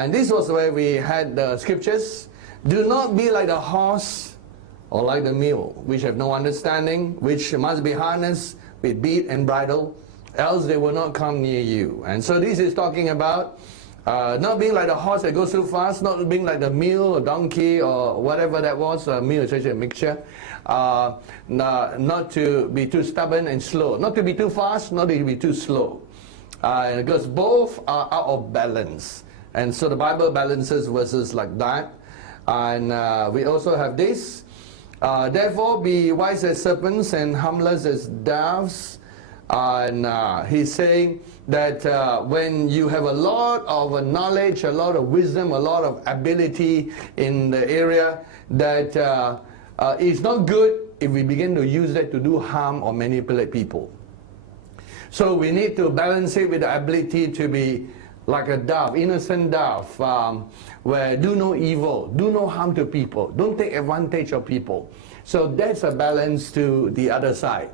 And this was where we had the scriptures. Do not be like the horse or like the mule, which have no understanding, which must be harnessed with bit and bridle, else they will not come near you. And so this is talking about not being like the horse that goes too fast, not being like the mule or donkey or whatever that was. Mule is actually a mixture. Not to be too stubborn and slow. Not to be too fast, not to be too slow. Because both are out of balance. And so the Bible balances verses like that. And we also have this. Therefore be wise as serpents and harmless as doves. And he's saying that when you have a lot of knowledge, a lot of wisdom, a lot of ability in the area, that it's not good if we begin to use that to do harm or manipulate people. So we need to balance it with the ability to be like a dove, innocent dove, where do no evil, do no harm to people, don't take advantage of people. So that's a balance to the other side.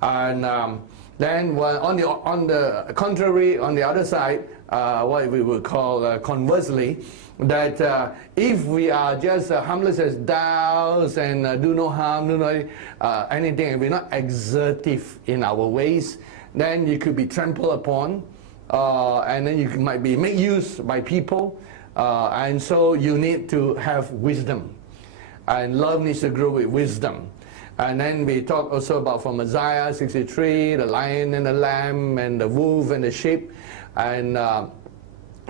And then on the contrary, on the other side, what we would call conversely, that if we are just harmless as doves and do no harm, do no anything, and we're not exertive in our ways, then you could be trampled upon, and then you might be made use by people, and so you need to have wisdom, and love needs to grow with wisdom. And then we talk also about from Isaiah 63, the lion and the lamb and the wolf and the sheep. And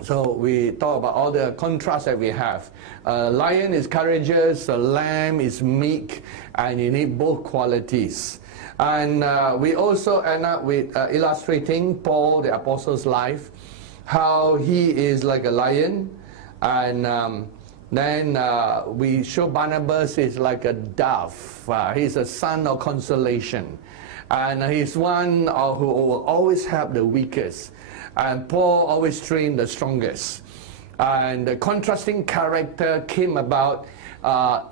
so we talk about all the contrasts that we have. A lion is courageous, a lamb is meek, and you need both qualities. And we also end up with illustrating Paul, the apostle's life, how he is like a lion. And then we show Barnabas is like a dove. He's a son of consolation. And he's one who will always help the weakest. And Paul always trained the strongest. And the contrasting character came about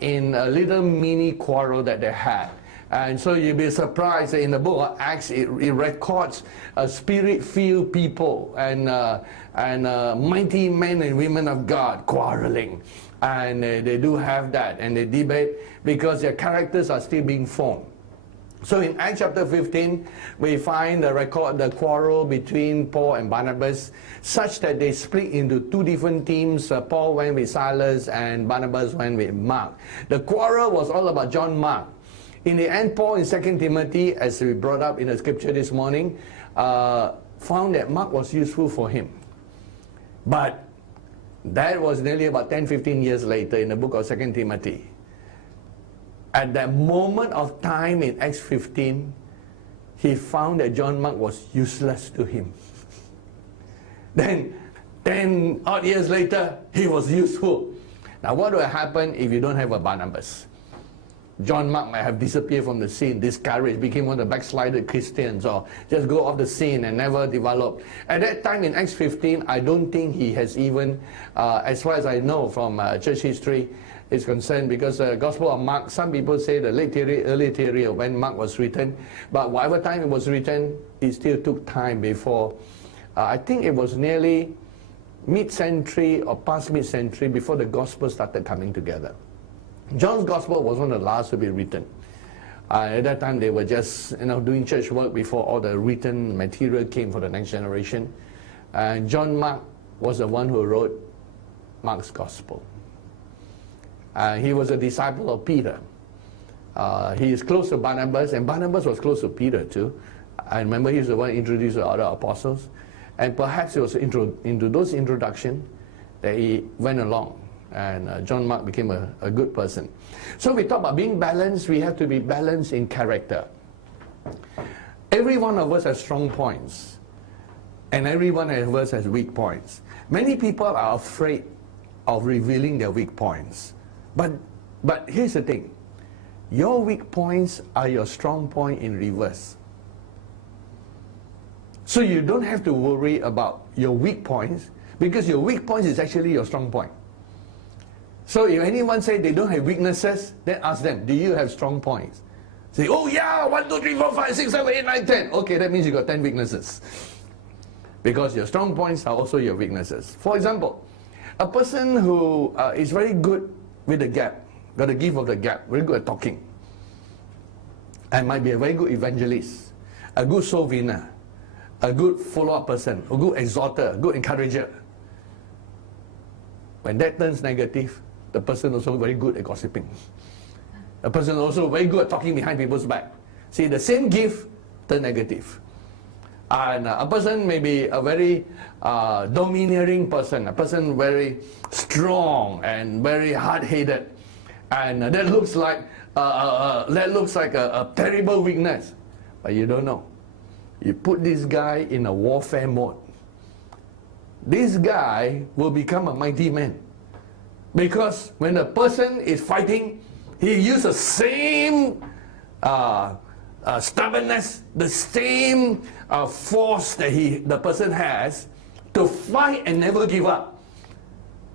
in a little mini quarrel that they had. And so you'll be surprised that in the book of Acts it records spirit-filled people and mighty men and women of God quarreling. And they do have that, and they debate because their characters are still being formed. So in Acts chapter 15, we find the quarrel between Paul and Barnabas, such that they split into two different teams. Paul went with Silas and Barnabas went with Mark. The quarrel was all about John Mark. In the end, Paul in 2 Timothy, as we brought up in the scripture this morning, found that Mark was useful for him. But that was nearly about 10-15 years later in the book of 2 Timothy. At that moment of time in Acts 15, he found that John Mark was useless to him. Then 10 odd years later, he was useful. Now what will happen if you don't have a Barnabas? John Mark might have disappeared from the scene, discouraged, became one of the backslided Christians, or just go off the scene and never develop. At that time in Acts 15, I don't think he has even, as far as I know from church history, is concerned, because the Gospel of Mark, some people say the late theory, early theory of when Mark was written, but whatever time it was written, it still took time before, I think it was nearly mid-century or past mid-century before the Gospel started coming together. John's Gospel was one of the last to be written. At that time they were just doing church work before all the written material came for the next generation. And John Mark was the one who wrote Mark's Gospel. He was a disciple of Peter. He is close to Barnabas, and Barnabas was close to Peter too. I remember he was the one who introduced the other apostles. And perhaps it was into those introductions that he went along. And John Mark became a good person. So we talk about being balanced. We have to be balanced in character. Every one of us has strong points. And every one of us has weak points. Many people are afraid of revealing their weak points. But here's the thing. Your weak points are your strong point in reverse. So you don't have to worry about your weak points, because your weak points is actually your strong point. So if anyone say they don't have weaknesses, then ask them, do you have strong points? Say, oh yeah, 1, 2, 3, 4, 5, 6, 7, 8, 9, 10. Okay, that means you got 10 weaknesses. Because your strong points are also your weaknesses. For example, A person who is very good with the gap, got the gift of the gap, very good at talking, and might be a very good evangelist, a good soul winner, a good follow-up person, a good exhorter, a good encourager. When that turns negative, the person also very good at gossiping. A person also very good at talking behind people's back. See, the same gift turn negative. And a person may be a very domineering person, a person very strong and very hard-headed, and that looks like a terrible weakness, but you don't know. You put this guy in a warfare mode, this guy will become a mighty man, because when the person is fighting, he uses the same stubbornness, the same force that the person has to fight and never give up.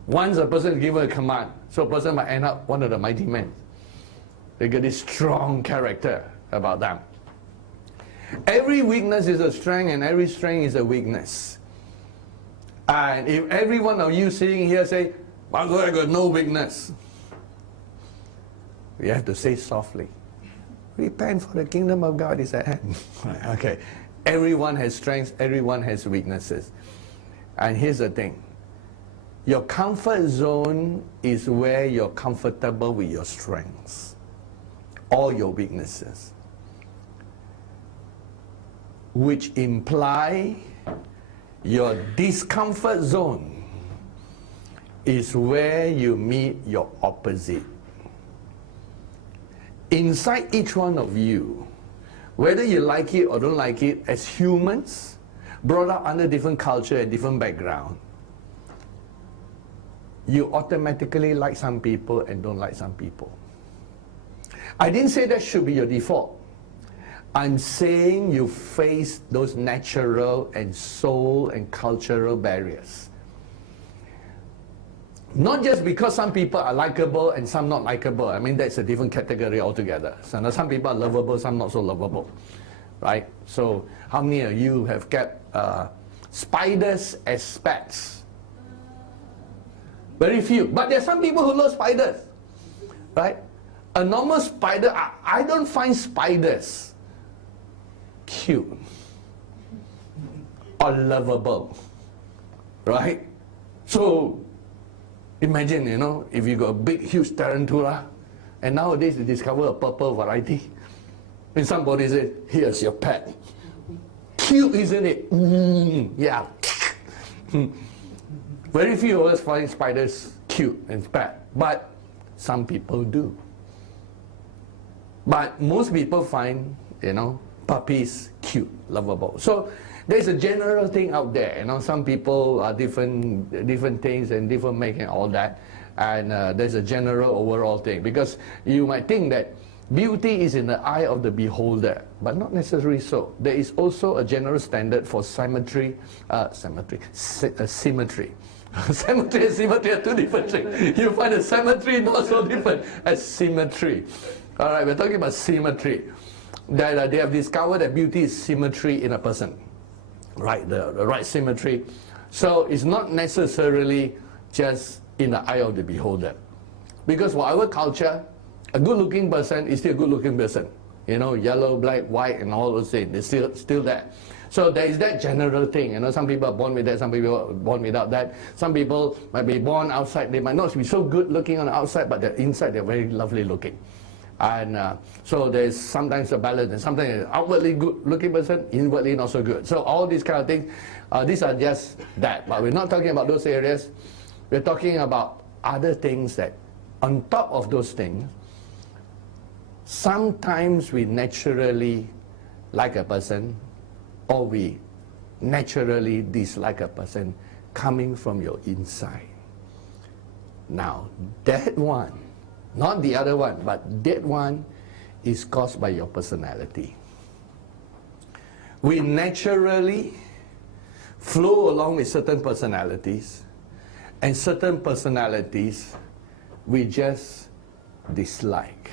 Once a person is given a command, so a person might end up one of the mighty men. They get this strong character about them. Every weakness is a strength, and every strength is a weakness. And if every one of you sitting here say, "I got no weakness," we have to say softly, "Repent, for the kingdom of God is at hand." Okay. Everyone has strengths, everyone has weaknesses. And here's the thing. Your comfort zone is where you're comfortable with your strengths or your weaknesses, which imply your discomfort zone is where you meet your opposite. Inside each one of you, whether you like it or don't like it, as humans, brought up under different culture and different background, you automatically like some people and don't like some people. I didn't say that should be your default. I'm saying you face those natural and soul and cultural barriers. Not just because some people are likable and some not likable. I mean, that's a different category altogether. So now some people are lovable, some not so lovable, right? So how many of you have kept spiders as pets? Very few. But there are some people who love spiders, right? A normal spider, I don't find spiders cute or lovable, right? So imagine, if you got a big, huge tarantula, and nowadays you discover a purple variety, and somebody says, "Here's your pet." Cute, isn't it? Yeah. Very few of us find spiders cute and pet, but some people do. But most people find, puppies cute, lovable. So there's a general thing out there. Some people are different things and different make and all that. And there's a general overall thing. Because you might think that beauty is in the eye of the beholder, but not necessarily so. There is also a general standard for symmetry. Symmetry and symmetry are two different things. You find a symmetry not so different as symmetry. All right, we're talking about symmetry. That they have discovered that beauty is symmetry in a person. Right, the right symmetry. So it's not necessarily just in the eye of the beholder. Because for our culture, a good-looking person is still a good-looking person. Yellow, black, white, and all those things. They're still there. So there is that general thing. Some people are born with that, some people are born without that. Some people might be born outside. They might not be so good-looking on the outside, but inside they're very lovely-looking. And so there's sometimes a balance, and sometimes an outwardly good-looking person, inwardly not so good. So all these kind of things, these are just that. But we're not talking about those areas. We're talking about other things that, on top of those things, sometimes we naturally like a person, or we naturally dislike a person coming from your inside. Now, that one, not the other one, but that one is caused by your personality. We naturally flow along with certain personalities, and certain personalities we just dislike.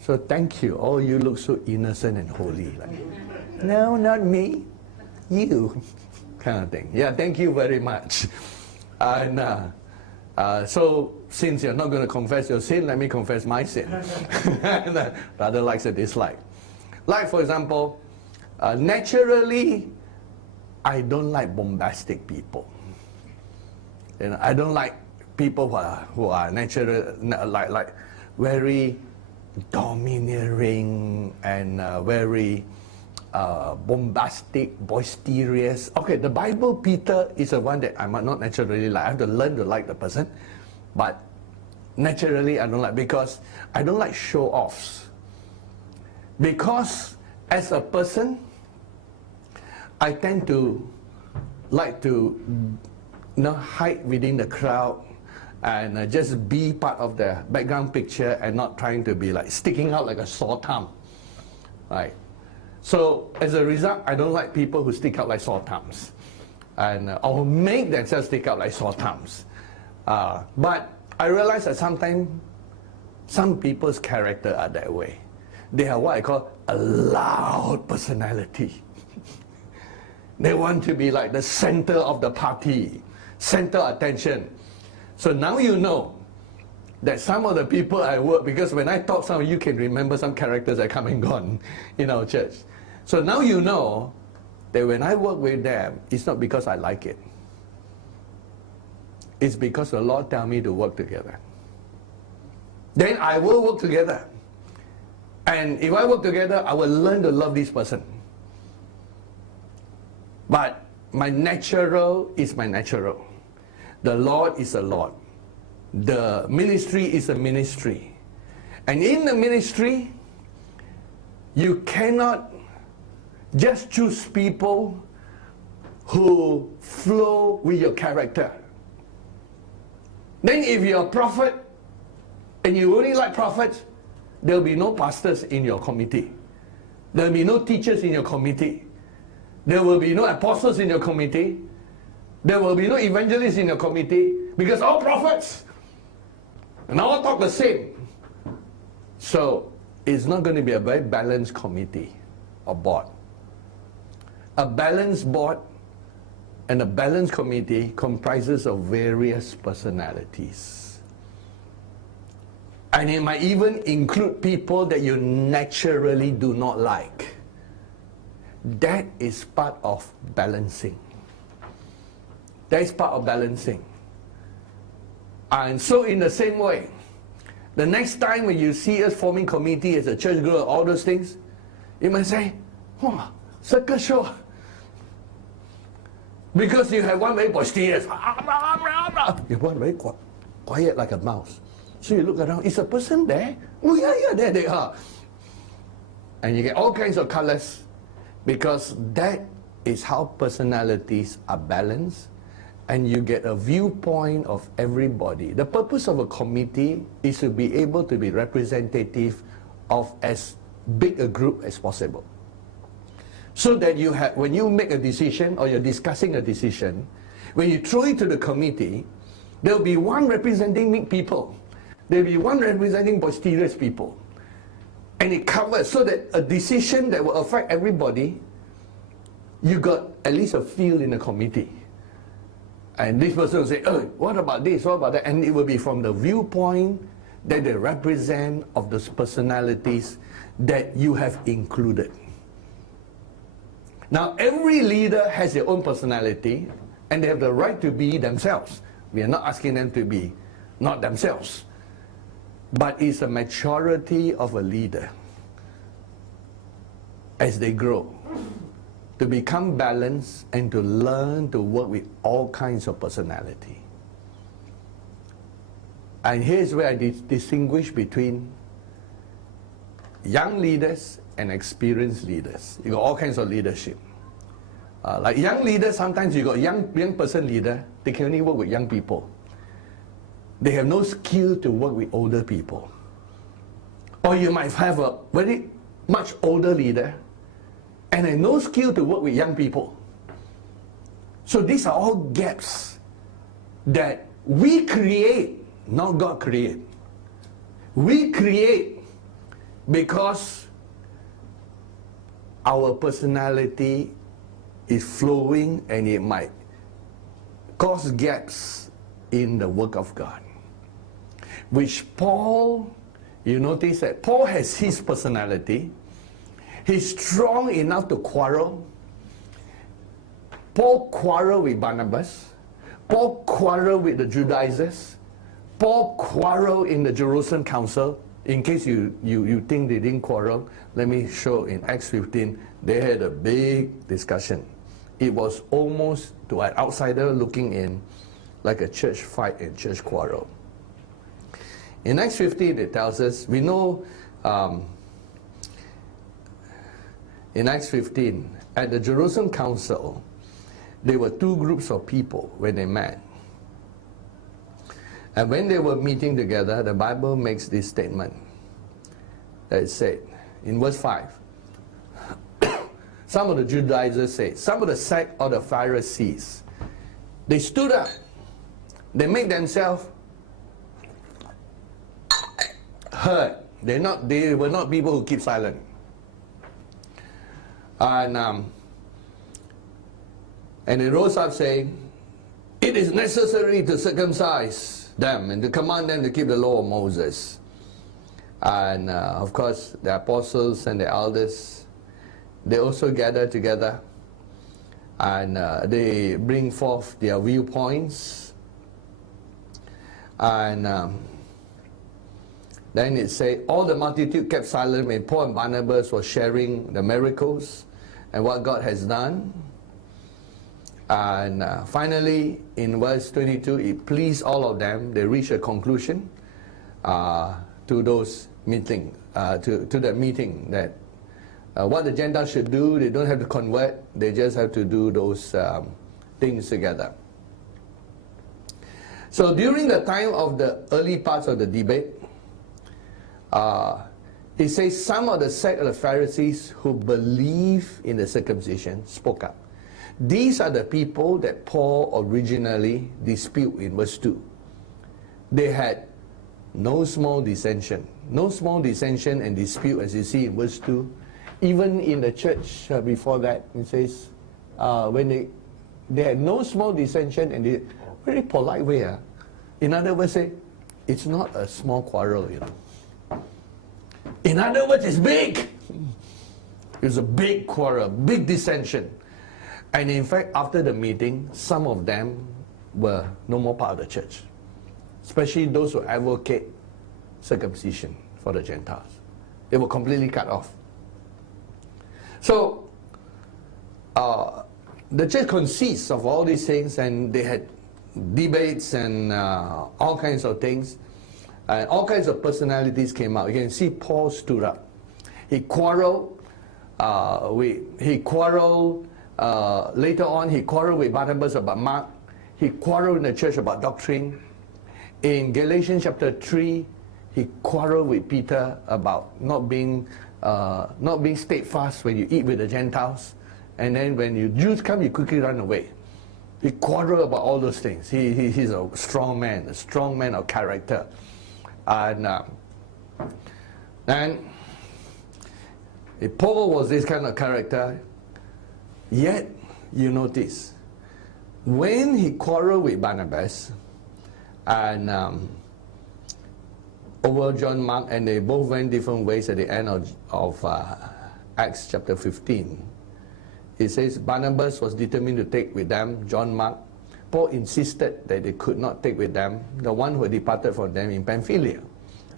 So thank you. All you look so innocent and holy. No, not me. You. kind of thing. Yeah, thank you very much. And so, since you're not going to confess your sin, let me confess my sin. Rather likes a dislike. Like, for example, naturally, I don't like bombastic people. You know, I don't like people who are natural, like very domineering and very bombastic, boisterous. Okay, the Bible, Peter is the one that I might not naturally like. I have to learn to like the person, but naturally I don't like, because I don't like show-offs. Because as a person, I tend to like to hide within the crowd and just be part of the background picture and not trying to be like sticking out like a sore thumb. Right? So as a result, I don't like people who stick out like sore thumbs, and or make themselves stick out like sore thumbs. But I realize that sometimes some people's character are that way. They have what I call a loud personality. They want to be like the center of the party, center attention. So now you know that some of the people I work, because when I talk, some of you can remember some characters that come and gone in our church. So now you know that when I work with them, it's not because I like it. It's because the Lord tells me to work together. Then I will work together. And if I work together, I will learn to love this person. But my natural is my natural. The Lord is the Lord. The ministry is a ministry. And in the ministry, you cannot just choose people who flow with your character. Then if you're a prophet and you only like prophets, there will be no pastors in your committee. There will be no teachers in your committee. There will be no apostles in your committee. There will be no evangelists in your committee, because all prophets and all talk the same. So it's not going to be a very balanced committee or board. A balanced board and a balanced committee comprises of various personalities. And it might even include people that you naturally do not like. That is part of balancing. That is part of balancing. And so in the same way, the next time when you see us forming committee as a church group, all those things, you might say, "Oh, circle show." Because you have one very boisterous, you have one very quiet like a mouse. So you look around, is a person there? Oh yeah, there they are. And you get all kinds of colors, because that is how personalities are balanced, and you get a viewpoint of everybody. The purpose of a committee is to be able to be representative of as big a group as possible. So that you have, when you make a decision or you're discussing a decision, when you throw it to the committee, there'll be one representing meek people. There'll be one representing boisterous people. And it covers, so that a decision that will affect everybody, you got at least a feel in the committee. And this person will say, "Oh, what about this, what about that?" And it will be from the viewpoint that they represent of those personalities that you have included. Now, every leader has their own personality, and they have the right to be themselves. We are not asking them to be not themselves. But it's a maturity of a leader as they grow, to become balanced and to learn to work with all kinds of personality. And here's where I distinguish between young leaders and experienced leaders. You got all kinds of leadership. Like young leaders, sometimes you got young person leader, they can only work with young people. They have no skill to work with older people. Or you might have a very much older leader and have no skill to work with young people. So these are all gaps that we create, not God create. We create because our personality is flowing, and it might cause gaps in the work of God. Which Paul, you notice that Paul has his personality. He's strong enough to quarrel. Paul quarreled with Barnabas. Paul quarreled with the Judaizers. Paul quarreled in the Jerusalem council. In case you think they didn't quarrel, let me show in Acts 15, they had a big discussion. It was almost, to an outsider looking in, like a church fight and church quarrel. In Acts 15, it tells us, we know in Acts 15, at the Jerusalem council, there were two groups of people when they met. And when they were meeting together, the Bible makes this statement that it said, in verse 5, some of the Judaizers say, some of the sect of the Pharisees, they stood up, they made themselves heard. They were not people who keep silent. And they rose up saying, it is necessary to circumcise them and to command them to keep the law of Moses. And of course, the apostles and the elders, they also gather together, and they bring forth their viewpoints. And then it says, all the multitude kept silent when Paul and Barnabas were sharing the miracles and what God has done. And finally, in verse 22, it pleased all of them. They reached a conclusion to those meeting, to the meeting, that what the Gentiles should do, they don't have to convert, they just have to do those things together. So during the time of the early parts of the debate, it says some of the sect of the Pharisees who believe in the circumcision spoke up. These are the people that Paul originally disputed in verse 2. They had no small dissension. No small dissension and dispute, as you see in verse 2. Even in the church before that, it says, when they had no small dissension, and they very polite way. In other words, say, it's not a small quarrel, you know. In other words, it's big. It's a big quarrel, big dissension. And in fact, after the meeting, some of them were no more part of the church, especially those who advocate circumcision for the Gentiles. They were completely cut off. So, the church consists of all these things, and they had debates and all kinds of things. And all kinds of personalities came out. You can see Paul stood up. He quarreled. Later on, he quarreled with Barnabas about Mark. He quarreled in the church about doctrine. In Galatians chapter 3, he quarreled with Peter about not being steadfast when you eat with the Gentiles. And then when you Jews come, you quickly run away. He quarreled about all those things. He's a strong man of character. And if Paul was this kind of character, yet you notice when he quarreled with Barnabas and over John Mark, and they both went different ways at the end of Acts chapter 15, it says Barnabas was determined to take with them John Mark. Paul insisted that they could not take with them the one who had departed from them in Pamphylia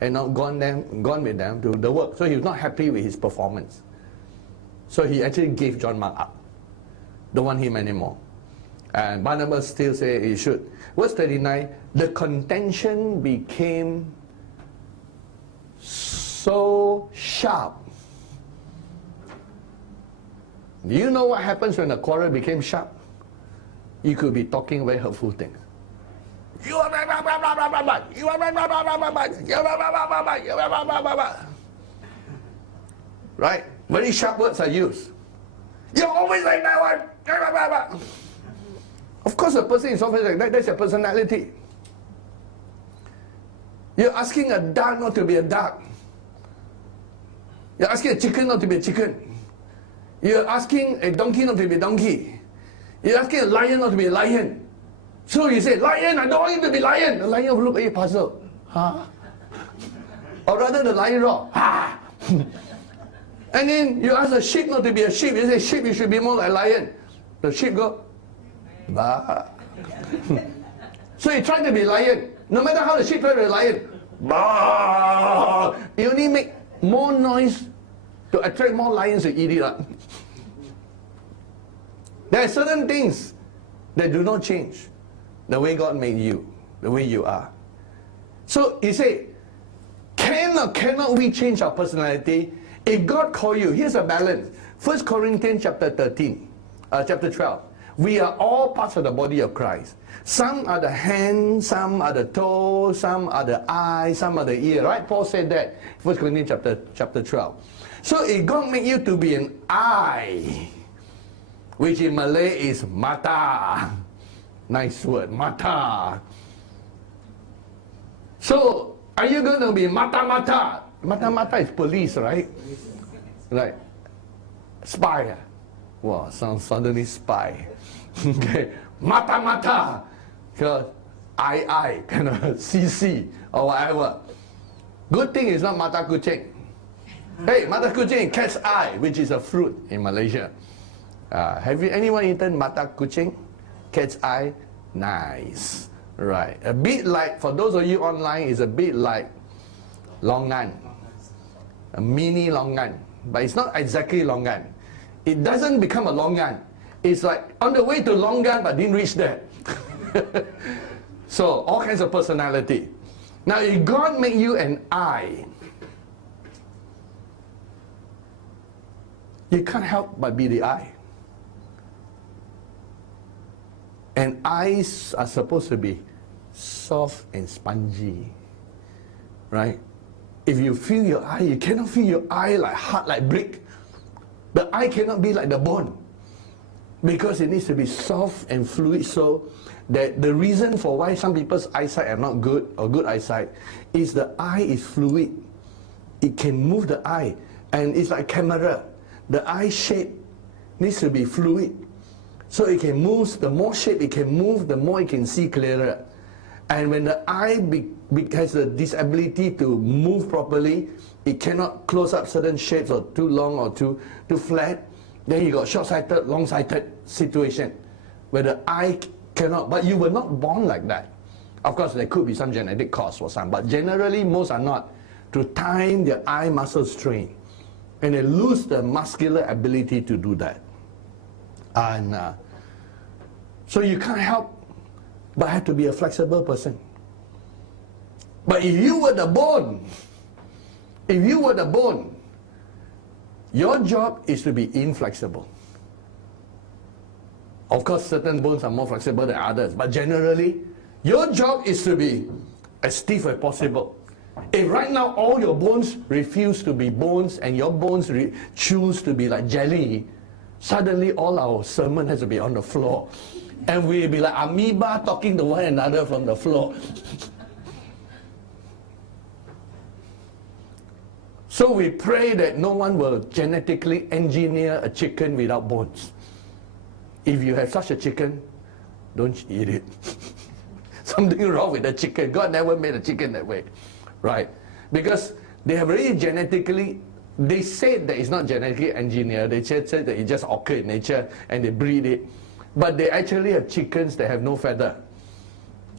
and not gone with them to the work. So he was not happy with his performance. So he actually gave John Mark up. Don't want him anymore. And Barnabas still said he should. Verse 39, the contention became so sharp. Do you know what happens when a quarrel became sharp? You could be talking very hurtful things. You are blah, blah, blah, blah, blah, blah, blah. You are blah, blah, blah, blah, blah, blah. You are blah, blah, blah, blah, blah. You are blah, blah, blah, blah. Right? Very sharp words are used. You're always like that one. Blah, blah, blah, blah. Of course, a person is always like that. That's your personality. You're asking a duck not to be a duck. You're asking a chicken not to be a chicken. You're asking a donkey not to be a donkey. You're asking a lion not to be a lion. So you say, lion, I don't want you to be lion. The lion will look at you puzzled. Huh? Or rather the lion roar, ha! And then you ask a sheep not to be a sheep. You say, sheep, you should be more like lion. The sheep go, bah. So you try to be lion. No matter how the sheep try to be lion, bah. You only make more noise to attract more lions to eat it up. There are certain things that do not change. The way God made you, the way you are. So you say, can or cannot we change our personality? If God call you, here's a balance. 1 Corinthians chapter 12. We are all parts of the body of Christ. Some are the hand, some are the toe, some are the eye, some are the ear. Right? Paul said that. 1 Corinthians chapter 12. So if God make you to be an eye, which in Malay is mata. Nice word, mata. So, are you going to be mata-mata? Mata-mata is police, right? Right. Spy. Wow, sounds suddenly spy. Okay. Mata-mata. Because I, kind of CC or whatever. Good thing it's not mata kucing. Hey, mata kucing, cat's eye, which is a fruit in Malaysia. Have you anyone eaten mata kucing? Cat's eye? Nice. Right. A bit like, for those of you online, it's a bit like longan. A mini longan. But it's not exactly longan. It doesn't become a longan. It's like on the way to longan but didn't reach there. So, all kinds of personality. Now, if God made you an eye, you can't help but be the eye. And eyes are supposed to be soft and spongy, right? If you feel your eye, you cannot feel your eye like hard like brick. The eye cannot be like the bone, because it needs to be soft and fluid, so that the reason for why some people's eyesight are not good or good eyesight is the eye is fluid. It can move the eye, and it's like camera. The eye shape needs to be fluid. So it can move, the more shape it can move, the more it can see clearer. And when the eye has the disability to move properly, it cannot close up certain shapes or too long or too flat, then you got short-sighted, long-sighted situation where the eye cannot, but you were not born like that. Of course, there could be some genetic cause for some, but generally most are not. Through time, their eye muscles strain, and they lose the muscular ability to do that. And so you can't help but have to be a flexible person. But if you were the bone, your job is to be inflexible. Of course, certain bones are more flexible than others, but generally, your job is to be as stiff as possible. If right now all your bones refuse to be bones and your bones choose to be like jelly, suddenly all our sermon has to be on the floor. And we'll be like amoeba talking to one another from the floor. So we pray that no one will genetically engineer a chicken without bones. If you have such a chicken, don't eat it. Something wrong with the chicken. God never made a chicken that way. Right? Because they have already genetically, they said that it's not genetically engineered. They said that it just occurred in nature and they breed it. But they actually have chickens that have no feather.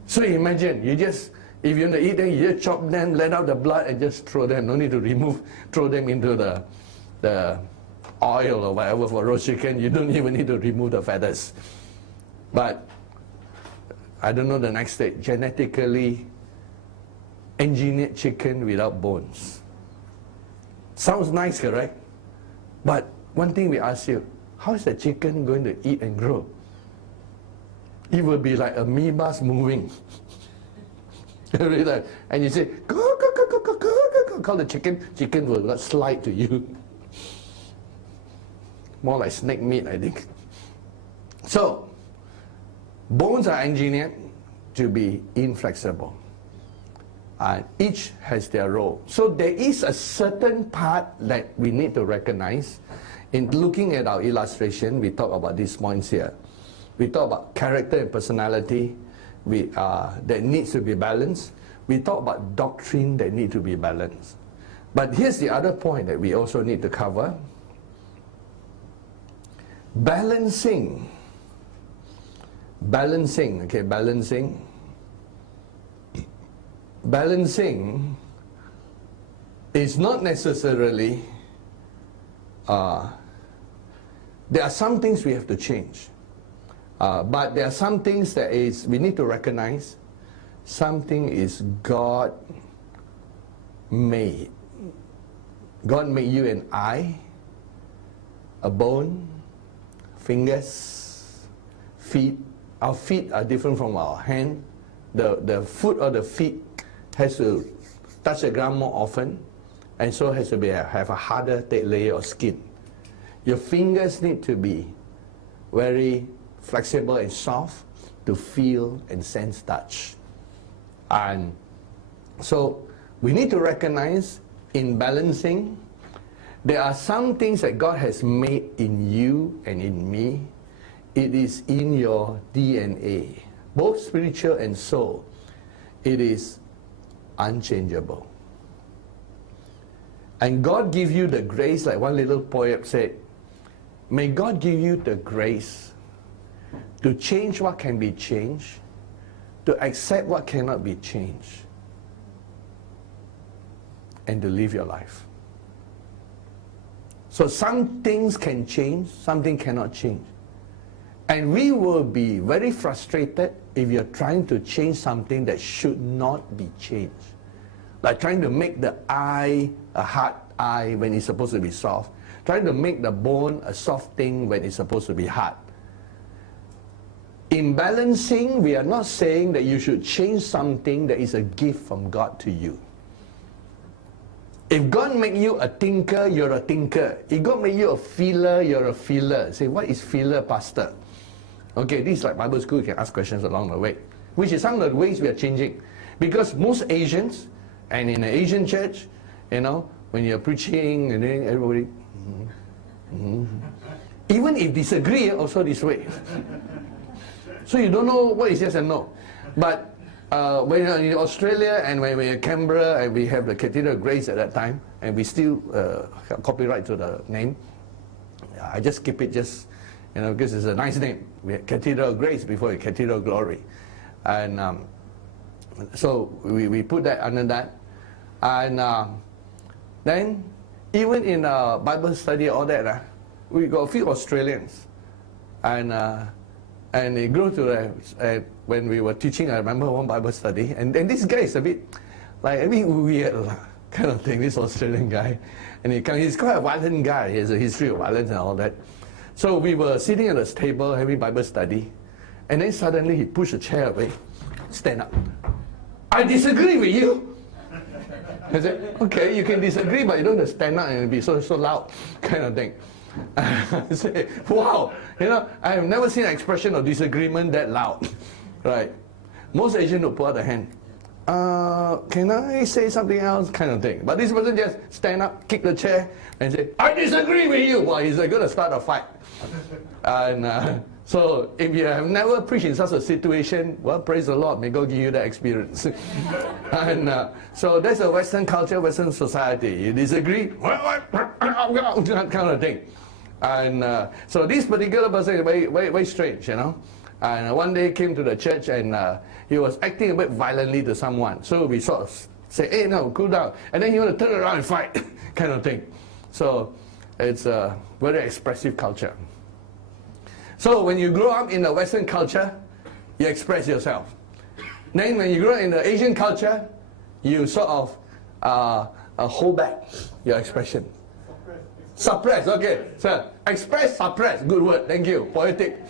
So imagine, if you want to eat them, you just chop them, let out the blood and just throw them. No need to throw them into the oil or whatever for roast chicken. You don't even need to remove the feathers. But I don't know the next stage. Genetically engineered chicken without bones. Sounds nice, correct? But one thing we ask you, how is the chicken going to eat and grow? It will be like amoebas moving. And you say, call the chicken will slide to you. More like snake meat, I think. So, bones are engineered to be inflexible. And each has their role. So there is a certain part that we need to recognize. In looking at our illustration, we talk about these points here. We talk about character and personality that needs to be balanced. We talk about doctrine that need to be balanced. But here's the other point that we also need to cover. Balancing, okay, balancing is not necessarily, there are some things we have to change. But there are some things that we need to recognize. Something is God made. God made you and I, a bone, fingers, feet. Our feet are different from our hand. The foot or the feet has to touch the ground more often, and so has to have a harder thick layer of skin. Your fingers need to be very flexible and soft to feel and sense touch. And so we need to recognize in balancing, there are some things that God has made in you and in me. It is in your DNA, both spiritual and soul. It is unchangeable. And God give you the grace, like one little poet said, may God give you the grace to change what can be changed, to accept what cannot be changed, and to live your life. So some things can change, something cannot change. And we will be very frustrated if you're trying to change something that should not be changed. Like trying to make the eye a hard eye when it's supposed to be soft. Trying to make the bone a soft thing when it's supposed to be hard. In balancing, we are not saying that you should change something that is a gift from God to you. If God made you a thinker, you're a thinker. If God made you a feeler, you're a feeler. Say, what is feeler, pastor? Okay, this is like Bible school, you can ask questions along the way. Which is some of the ways we are changing. Because most Asians, and in an Asian church, you know, when you're preaching and then everybody, even if disagree, also this way. So you don't know what is yes and no. But when you're in Australia and when we're in Canberra and we have the Cathedral of Grace at that time, and we still have copyright to the name, I just keep it just, you know, because it's a nice name. We had Cathedral of Grace before Cathedral of Glory. And so we put that under that. And then even in Bible study, all that, we got a few Australians. And it grew to when we were teaching, I remember one Bible study, and this guy is a bit weird kind of thing, this Australian guy. And he's quite a violent guy, he has a history of violence and all that. So we were sitting at this table having Bible study, and then suddenly he pushed a chair away, stand up. I disagree with you. I said, okay, you can disagree, but you don't have to stand up and be so loud kind of thing. I say, wow, you know, I have never seen an expression of disagreement that loud, right? Most Asians would put out the hand. Can I say something else, kind of thing. But this person just stand up, kick the chair, and say, I disagree with you. Well, he's going to start a fight. And so if you have never preached in such a situation, well, praise the Lord, may God give you that experience. And so that's a Western culture, Western society. You disagree, that kind of thing. And so this particular person is very, very, very strange, you know. And one day he came to the church and he was acting a bit violently to someone. So we sort of say, hey, no, cool down. And then he want to turn around and fight, kind of thing. So it's a very expressive culture. So when you grow up in the Western culture, you express yourself. Then when you grow up in the Asian culture, you sort of hold back your expression. Suppress, okay. So express, suppress, good word, thank you, poetic.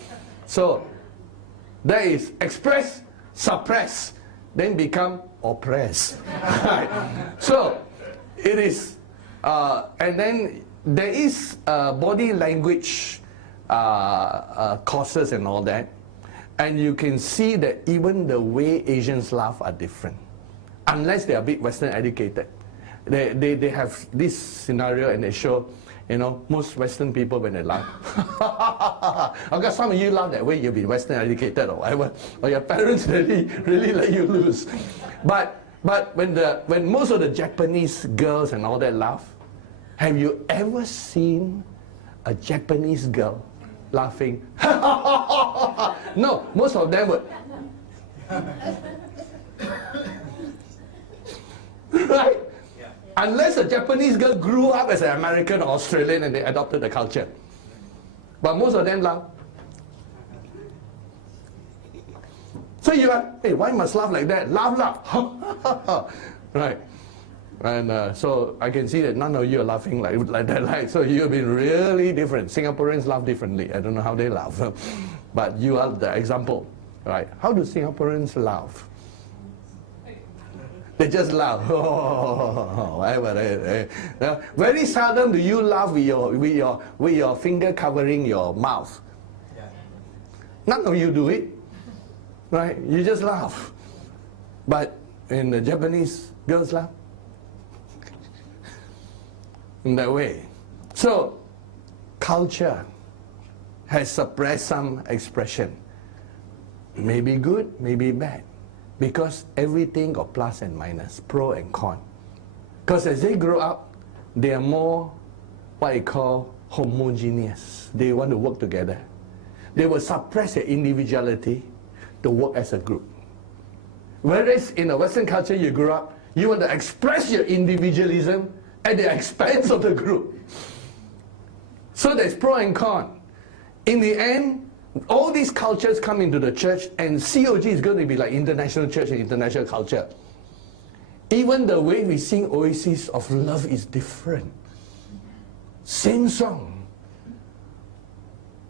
So there is express, suppress, then become oppress. Right. So it is, and then there is body language courses and all that, and you can see that even the way Asians laugh are different, unless they are a bit Western educated. They have this scenario and they show, You know, most Western people when they laugh. I've got some of you laugh that way, you've been Western educated or whatever, or your parents really let you loose. But when most of the Japanese girls and all that laugh, have you ever seen a Japanese girl laughing? No, most of them would. Right? Unless a Japanese girl grew up as an American or Australian and they adopted the culture. But most of them laugh. So you're like, hey, why must laugh like that? Laugh. Right. And so I can see that none of you are laughing like that. Right? So you've been really different. Singaporeans laugh differently. I don't know how they laugh. But you are the example. Right? How do Singaporeans laugh? They just laugh. Whatever. Very seldom do you laugh with your finger covering your mouth. None of you do it. Right? You just laugh. But in the Japanese girls laugh. In that way. So, culture has suppressed some expression. Maybe good, maybe bad. Because everything got plus and minus, pro and con. Because as they grow up, they are more what I call homogeneous. They want to work together. They will suppress their individuality to work as a group. Whereas in a Western culture you grew up, you want to express your individualism at the expense of the group. So there's pro and con. In the end, all these cultures come into the church, and COG is going to be like international church and international culture. Even the way we sing Oasis of Love is different. Same song.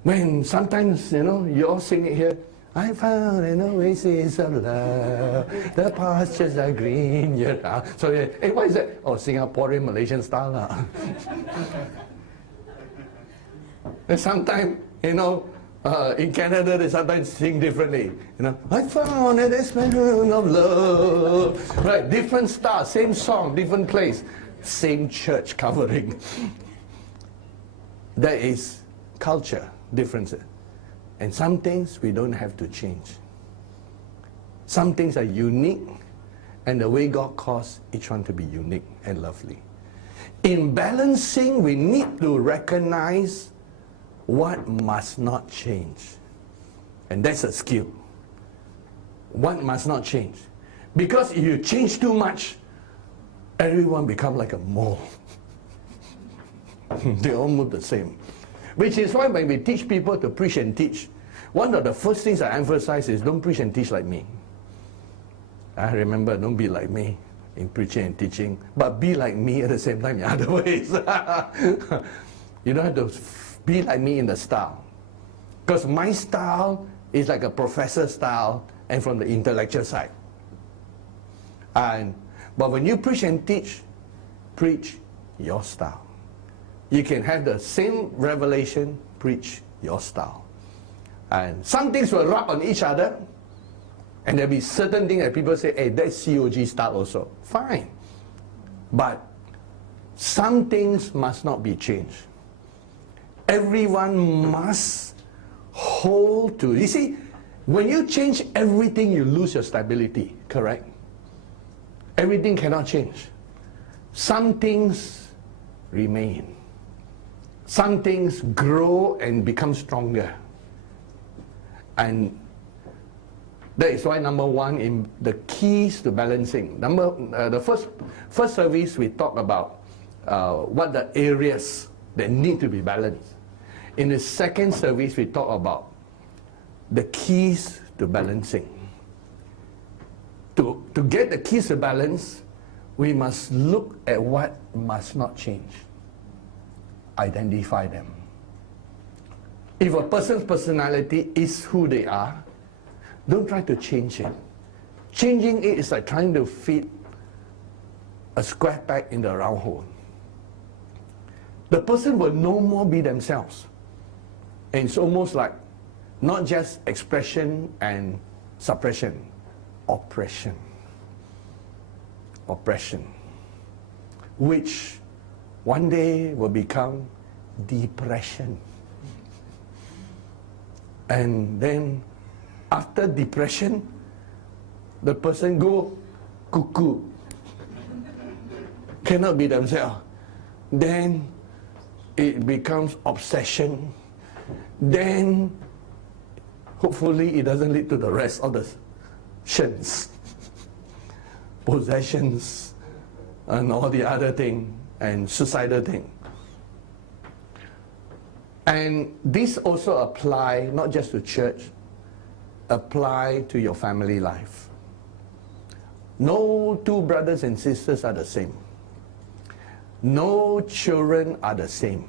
When sometimes, you know, you all sing it here, I found an oasis of love, the pastures are green. Yeah. So, hey, what is that? Oh, Singaporean Malaysian style. And sometimes, you know, in Canada, they sometimes sing differently. You know, I found an expression of love. Right, different style, same song, different place, same church covering. There is culture differences. And some things we don't have to change. Some things are unique, and the way God caused each one to be unique and lovely. In balancing, we need to recognize what must not change. And that's a skill. What must not change? Because if you change too much, everyone becomes like a mole. They all move the same. Which is why when we teach people to preach and teach, one of the first things I emphasize is don't preach and teach like me. I remember, don't be like me in preaching and teaching, but be like me at the same time in other ways. You don't have to be like me in the style. Because my style is like a professor style and from the intellectual side. But when you preach and teach, preach your style. You can have the same revelation, preach your style. And some things will rub on each other, and there'll be certain things that people say, hey, that's COG style also. Fine. But some things must not be changed. Everyone must hold to. You see, when you change everything, you lose your stability, correct? Everything cannot change. Some things remain. Some things grow and become stronger. And that is why number one in the keys to balancing. The first service we talked about what the areas that need to be balanced. In the second service we talk about the keys to balancing. To get the keys to balance, we must look at what must not change. Identify them. If a person's personality is who they are, don't try to change it. Changing it is like trying to fit a square peg in the round hole. The person will no more be themselves. And it's almost like not just expression and suppression, oppression. Oppression. Which one day will become depression. And then after depression, the person go cuckoo, cannot be themselves. Then it becomes obsession. Then hopefully it doesn't lead to the rest of the sins, possessions, and all the other thing, and suicidal thing. And this also apply not just to church, apply to your family life. No two brothers and sisters are the same. No children are the same.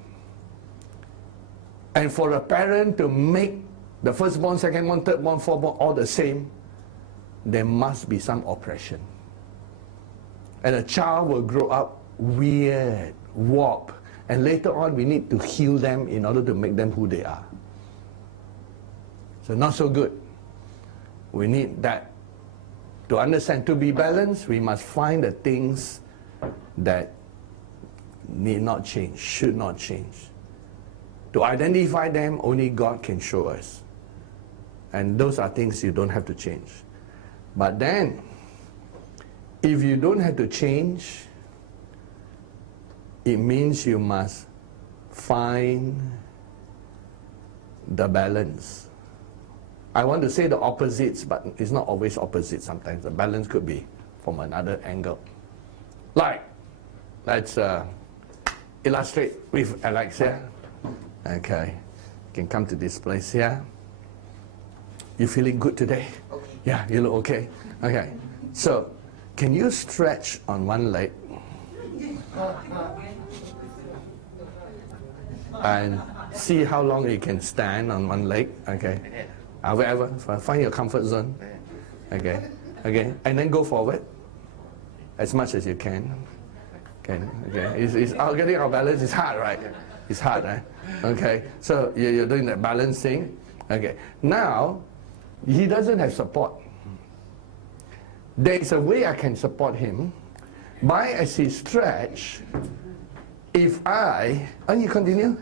And for a parent to make the firstborn, secondborn, thirdborn, fourthborn all the same, there must be some oppression. And a child will grow up weird, warped, and later on we need to heal them in order to make them who they are. So not so good. We need that. To understand, to be balanced, we must find the things that need not change, should not change. To identify them, only God can show us. And those are things you don't have to change. But then, if you don't have to change, it means you must find the balance. I want to say the opposites, but it's not always opposite. Sometimes the balance could be from another angle. Like, let's illustrate with Alex here. Okay, you can come to this place here. You feeling good today? Okay. Yeah, you look okay. Okay, so can you stretch on one leg and see how long you can stand on one leg? Okay, wherever, find your comfort zone. Okay, okay, and then go forward as much as you can. Okay, okay. It's getting our balance is hard, right? It's hard, right? Okay, so you're doing that balance thing. Okay, now he doesn't have support. There is a way I can support him by, as he stretch, if and you continue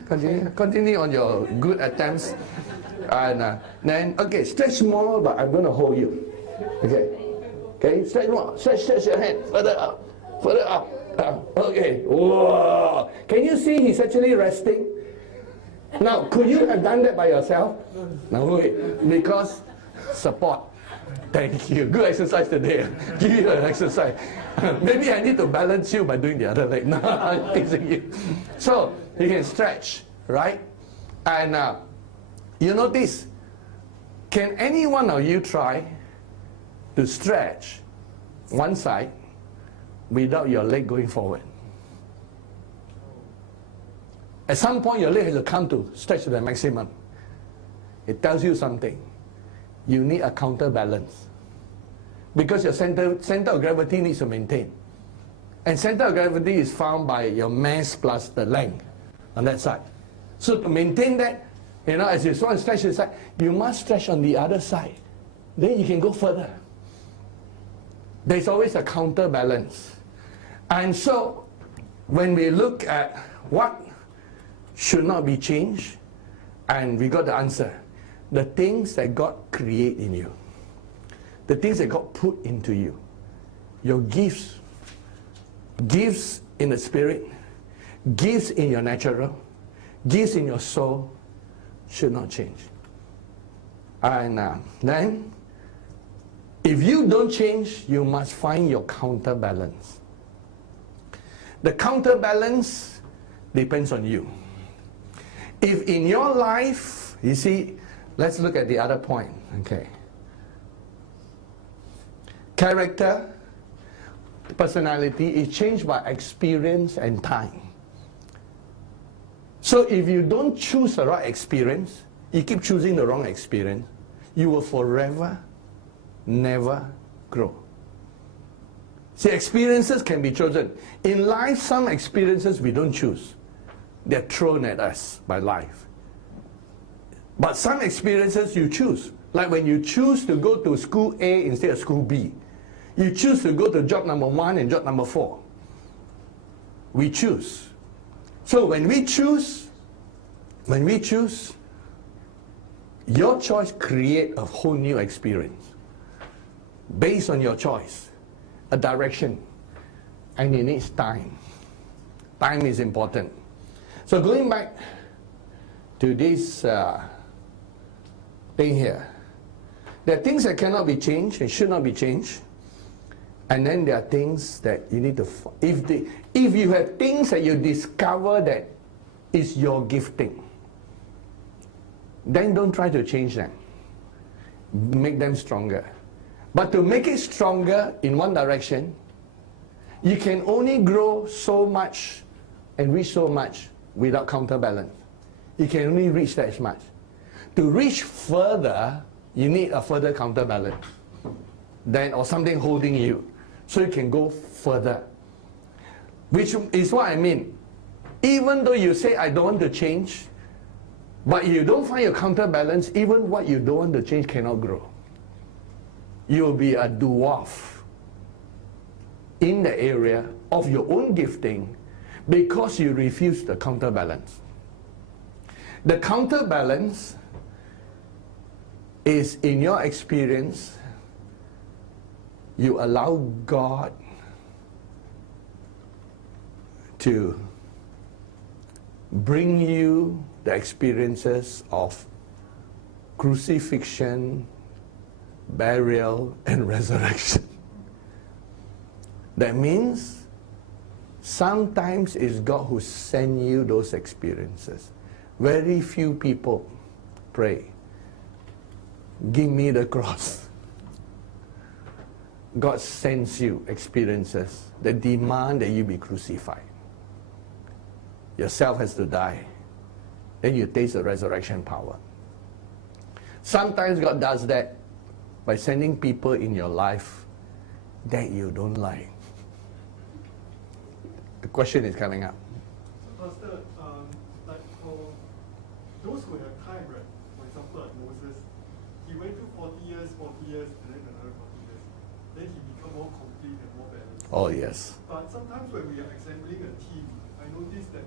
on your good attempts, and then, okay, stretch more, but I'm going to hold you. Okay, okay, stretch more, stretch your hand, further up, okay, whoa, can you see he's actually resting? Now, could you have done that by yourself? No, wait, because support. Thank you. Good exercise today. Give you an exercise. Maybe I need to balance you by doing the other leg. No, I'm teasing you. So, you can stretch, right? And you notice, can any one of you try to stretch one side without your leg going forward? At some point, your leg has to come to stretch to the maximum. It tells you something. You need a counterbalance. Because your center of gravity needs to maintain. And center of gravity is found by your mass plus the length on that side. So to maintain that, as you want to stretch the side, you must stretch on the other side. Then you can go further. There's always a counterbalance. And so, when we look at what should not be changed, and we got the answer. The things that God create in you. The things that God put into you. Your gifts. Gifts in the spirit. Gifts in your natural. Gifts in your soul should not change. And then, if you don't change, you must find your counterbalance. The counterbalance depends on you. If in your life, you see, let's look at the other point, okay. Character, personality is changed by experience and time. So if you don't choose the right experience, you keep choosing the wrong experience, you will forever, never grow. See, experiences can be chosen. In life, some experiences we don't choose. They're thrown at us by life. But some experiences you choose. Like when you choose to go to school A instead of school B. You choose to go to job number 1 and job number 4. We choose. So when we choose, when we choose, your choice create a whole new experience based on your choice, a direction, and it needs time. Time is important. So going back to this thing here, there are things that cannot be changed and should not be changed, and then there are things that you need to, if you have things that you discover that is your gifting, then don't try to change them. Make them stronger. But to make it stronger in one direction, you can only grow so much and reach so much without counterbalance. You can only reach that much. To reach further, you need a further counterbalance, then, or something holding you, so you can go further. Which is what I mean. Even though you say, I don't want to change, but you don't find your counterbalance, even what you don't want to change cannot grow. You will be a dwarf in the area of your own gifting because you refuse the counterbalance. The counterbalance is, in your experience, you allow God to bring you the experiences of crucifixion, burial, and resurrection. That means sometimes it's God who sends you those experiences. Very few people pray, give me the cross. God sends you experiences that demand that you be crucified. Yourself has to die. Then you taste the resurrection power. Sometimes God does that by sending people in your life that you don't like. The question is coming up. So Pastor, like for those who have time, right? For example, like Moses, he went through 40 years, and then another 40 years. Then he became more complete and more balanced. Oh, yes. But sometimes when we are assembling a team, I notice that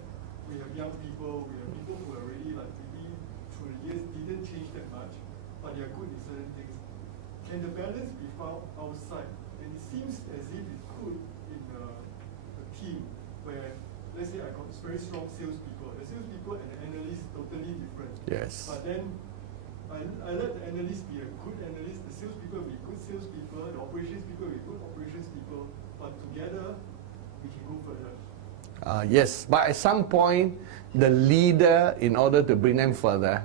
we have young people, we have people who are really like maybe through the years didn't change that much, but they are good in certain things. Can the balance be found outside? And it seems as if it could in a team where, let's say I got very strong salespeople. The salespeople and the analyst totally different. Yes. But then I let the analyst be a good analyst, the salespeople be good salespeople, the operations people be good operations people, but together we can go further. Yes, but at some point, the leader, in order to bring them further,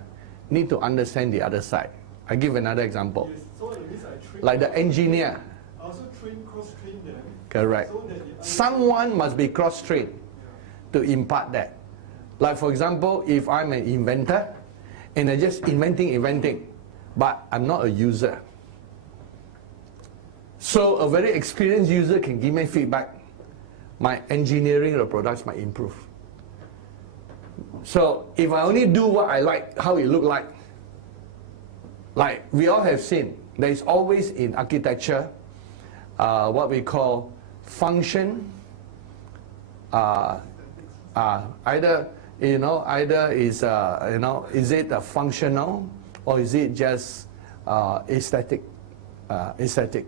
need to understand the other side. I give another example. Yes, so it means I train like the engineer. I also cross-train them. Correct. So that Someone must be cross-trained to impart that. Like for example, if I'm an inventor, and I'm just inventing, but I'm not a user. So a very experienced user can give me feedback. My engineering of the products might improve. So if I only do what I like, how it look like we all have seen, there is always in architecture what we call function. Either is is it a functional or is it just aesthetic? Aesthetic.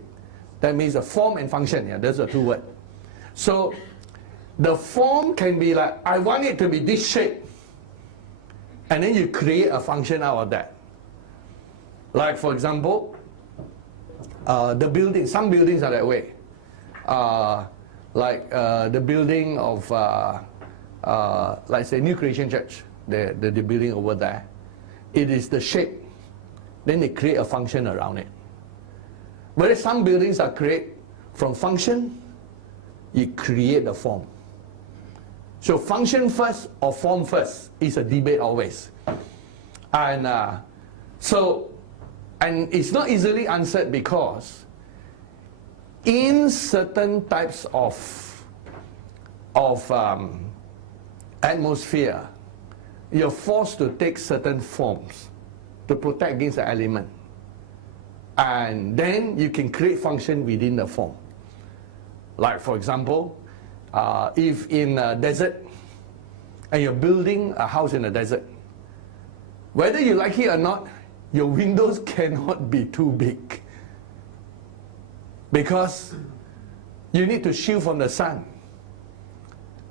That means a form and function. Yeah, those are two words. So the form can be like, I want it to be this shape, and then you create a function out of that. Like for example, the building. Some buildings are that way. The building of, like say, New Creation Church, the building over there. It is the shape. Then they create a function around it. Whereas some buildings are created from function, you create the form. So function first or form first is a debate always. And and it's not easily answered because in certain types of atmosphere, you're forced to take certain forms to protect against the element. And then you can create function within the form. Like for example, if in a desert, and you're building a house in a desert, Whether you like it or not, your windows cannot be too big. Because you need to shield from the sun.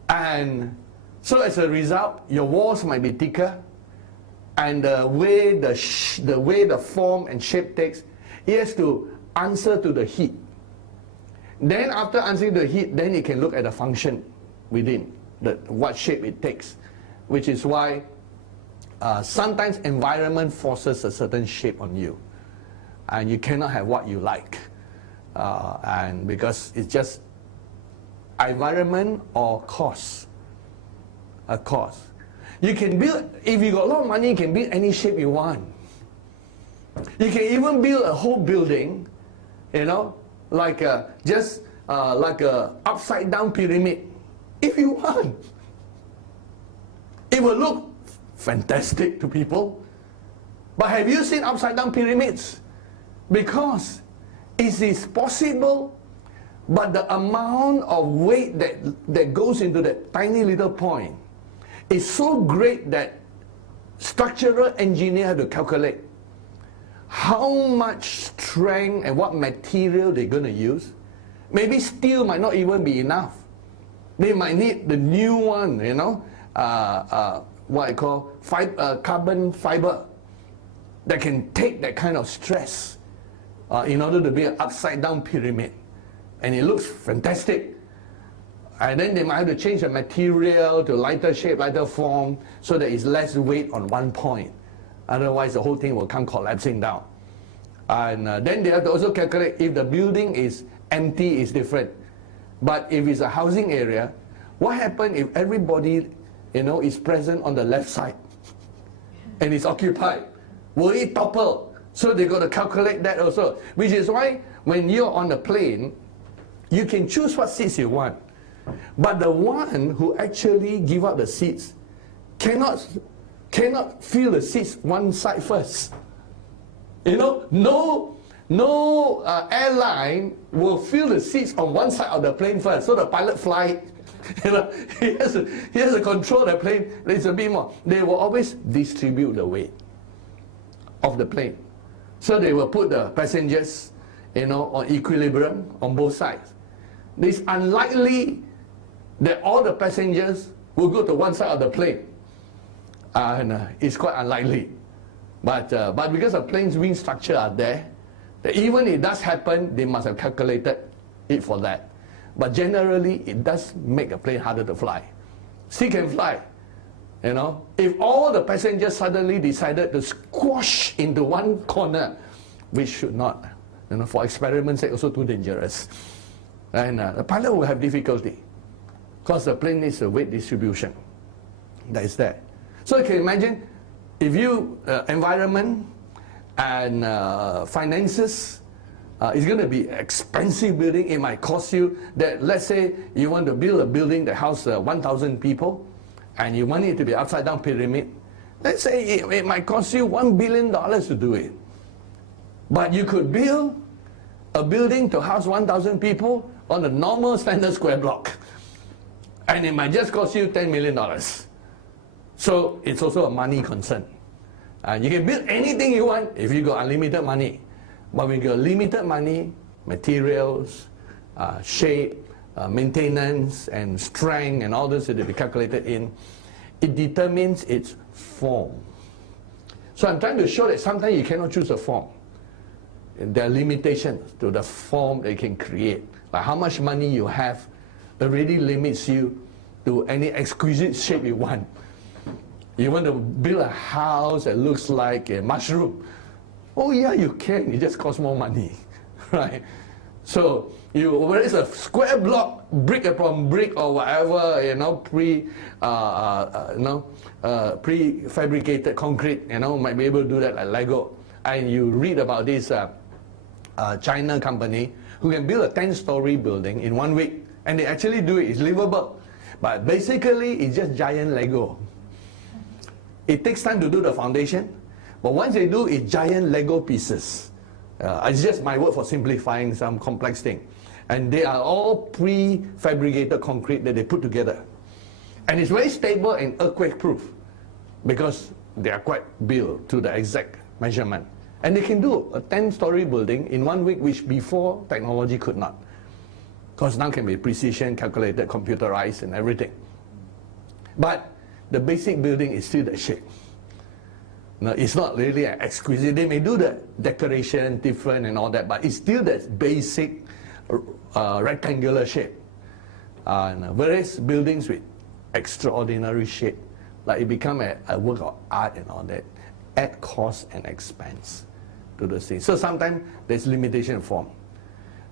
And so as a result, your walls might be thicker, and the way the form and shape takes, it has to answer to the heat. Then after answering the heat, then it can look at the function within, what shape it takes. Which is why sometimes environment forces a certain shape on you. And you cannot have what you like. And because it's just environment or cost. A cost. You can build, if you got a lot of money, you can build any shape you want. You can even build a whole building, you know, like like a upside down pyramid, if you want. It will look fantastic to people. But have you seen upside down pyramids? Because it is possible, but the amount of weight that goes into that tiny little point is so great that structural engineers have to calculate how much strength and what material they're going to use. Maybe steel might not even be enough. They might need the new one, you know, what I call carbon fiber that can take that kind of stress in order to be an upside down pyramid. And it looks fantastic. And then they might have to change the material to lighter shape, lighter form, so that it's less weight on one point. Otherwise, the whole thing will come collapsing down. And then they have to also calculate if the building is empty, is different. But if it's a housing area, what happens if everybody, you know, is present on the left side and it's occupied? Will it topple? So they got to calculate that also. Which is why when you're on the plane, you can choose what seats you want. But the one who actually give up the seats cannot fill the seats one side first. You know, no airline will fill the seats on one side of the plane first. So the pilot fly, you know, he has to control the plane. There's a bit more. They will always distribute the weight of the plane. So they will put the passengers, you know, on equilibrium on both sides. It's unlikely that all the passengers will go to one side of the plane. And it's quite unlikely. But because the plane's wing structure are there, that even if it does happen, they must have calculated it for that. But generally, it does make a plane harder to fly. Still can fly, you know. If all the passengers suddenly decided to squash into one corner, which should not, you know, for experiment's sake, also too dangerous. And the pilot will have difficulty, because the plane needs a weight distribution that is there. So you can imagine, if you, environment and finances, it's going to be expensive building. It might cost you that, let's say you want to build a building that houses 1,000 people, and you want it to be upside down pyramid. Let's say it might cost you $1 billion to do it. But you could build a building to house 1,000 people on a normal standard square block. And it might just cost you $10 million. So it's also a money concern. You can build anything you want if you got unlimited money. But when you got limited money, materials, shape, maintenance, and strength, and all this that be calculated in, it determines its form. So I'm trying to show that sometimes you cannot choose a form. There are limitations to the form that you can create. Like how much money you have already limits you to any exquisite shape you want. You want to build a house that looks like a mushroom. Oh yeah, you can. It just costs more money, right? So whether it's a square block, brick upon brick, or whatever, you know, prefabricated concrete, you know, might be able to do that like Lego. And you read about this China company who can build a 10-story building in 1 week, and they actually do it. It's livable, but basically it's just giant Lego. It takes time to do the foundation, but once they do, it's giant Lego pieces. It's just my word for simplifying some complex thing. And they are all prefabricated concrete that they put together. And it's very stable and earthquake proof, because they are quite built to the exact measurement. And they can do a 10-story building in 1 week, which before technology could not. Because now can be precision, calculated, computerized, and everything. But the basic building is still the shape. No, it's not really exquisite. They may do the decoration different and all that, but it's still that basic rectangular shape. Whereas buildings with extraordinary shape, like it become a work of art and all that, add cost and expense to those things. So sometimes there's limitation in form.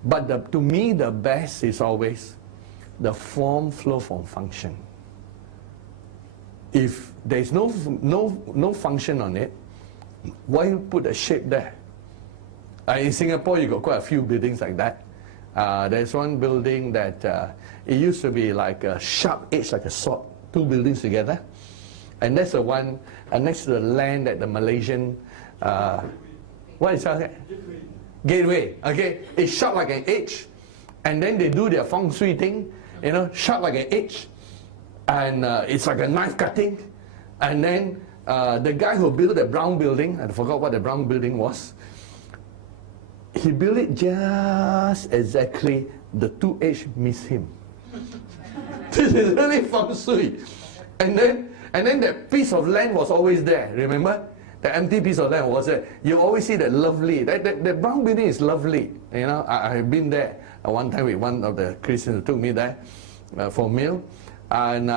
But to me, the best is always the form flow from function. If there's no function on it, why put a shape there? In Singapore, you got quite a few buildings like that. There's one building that it used to be like a sharp edge, like a sword, two buildings together. And that's the one next to the land that the Malaysian, what is that? Gateway. Okay, it's sharp like an edge. And then they do their feng shui thing, you know, sharp like an edge. And it's like a knife cutting. And then the guy who built the brown building, I forgot what the brown building was, he built it just exactly, the two edge miss him. This is really feng shui. And then that piece of land was always there, remember? The empty piece of land was there. You always see that lovely, that brown building is lovely. You know, I've been there one time with one of the Christians who took me there for a meal. And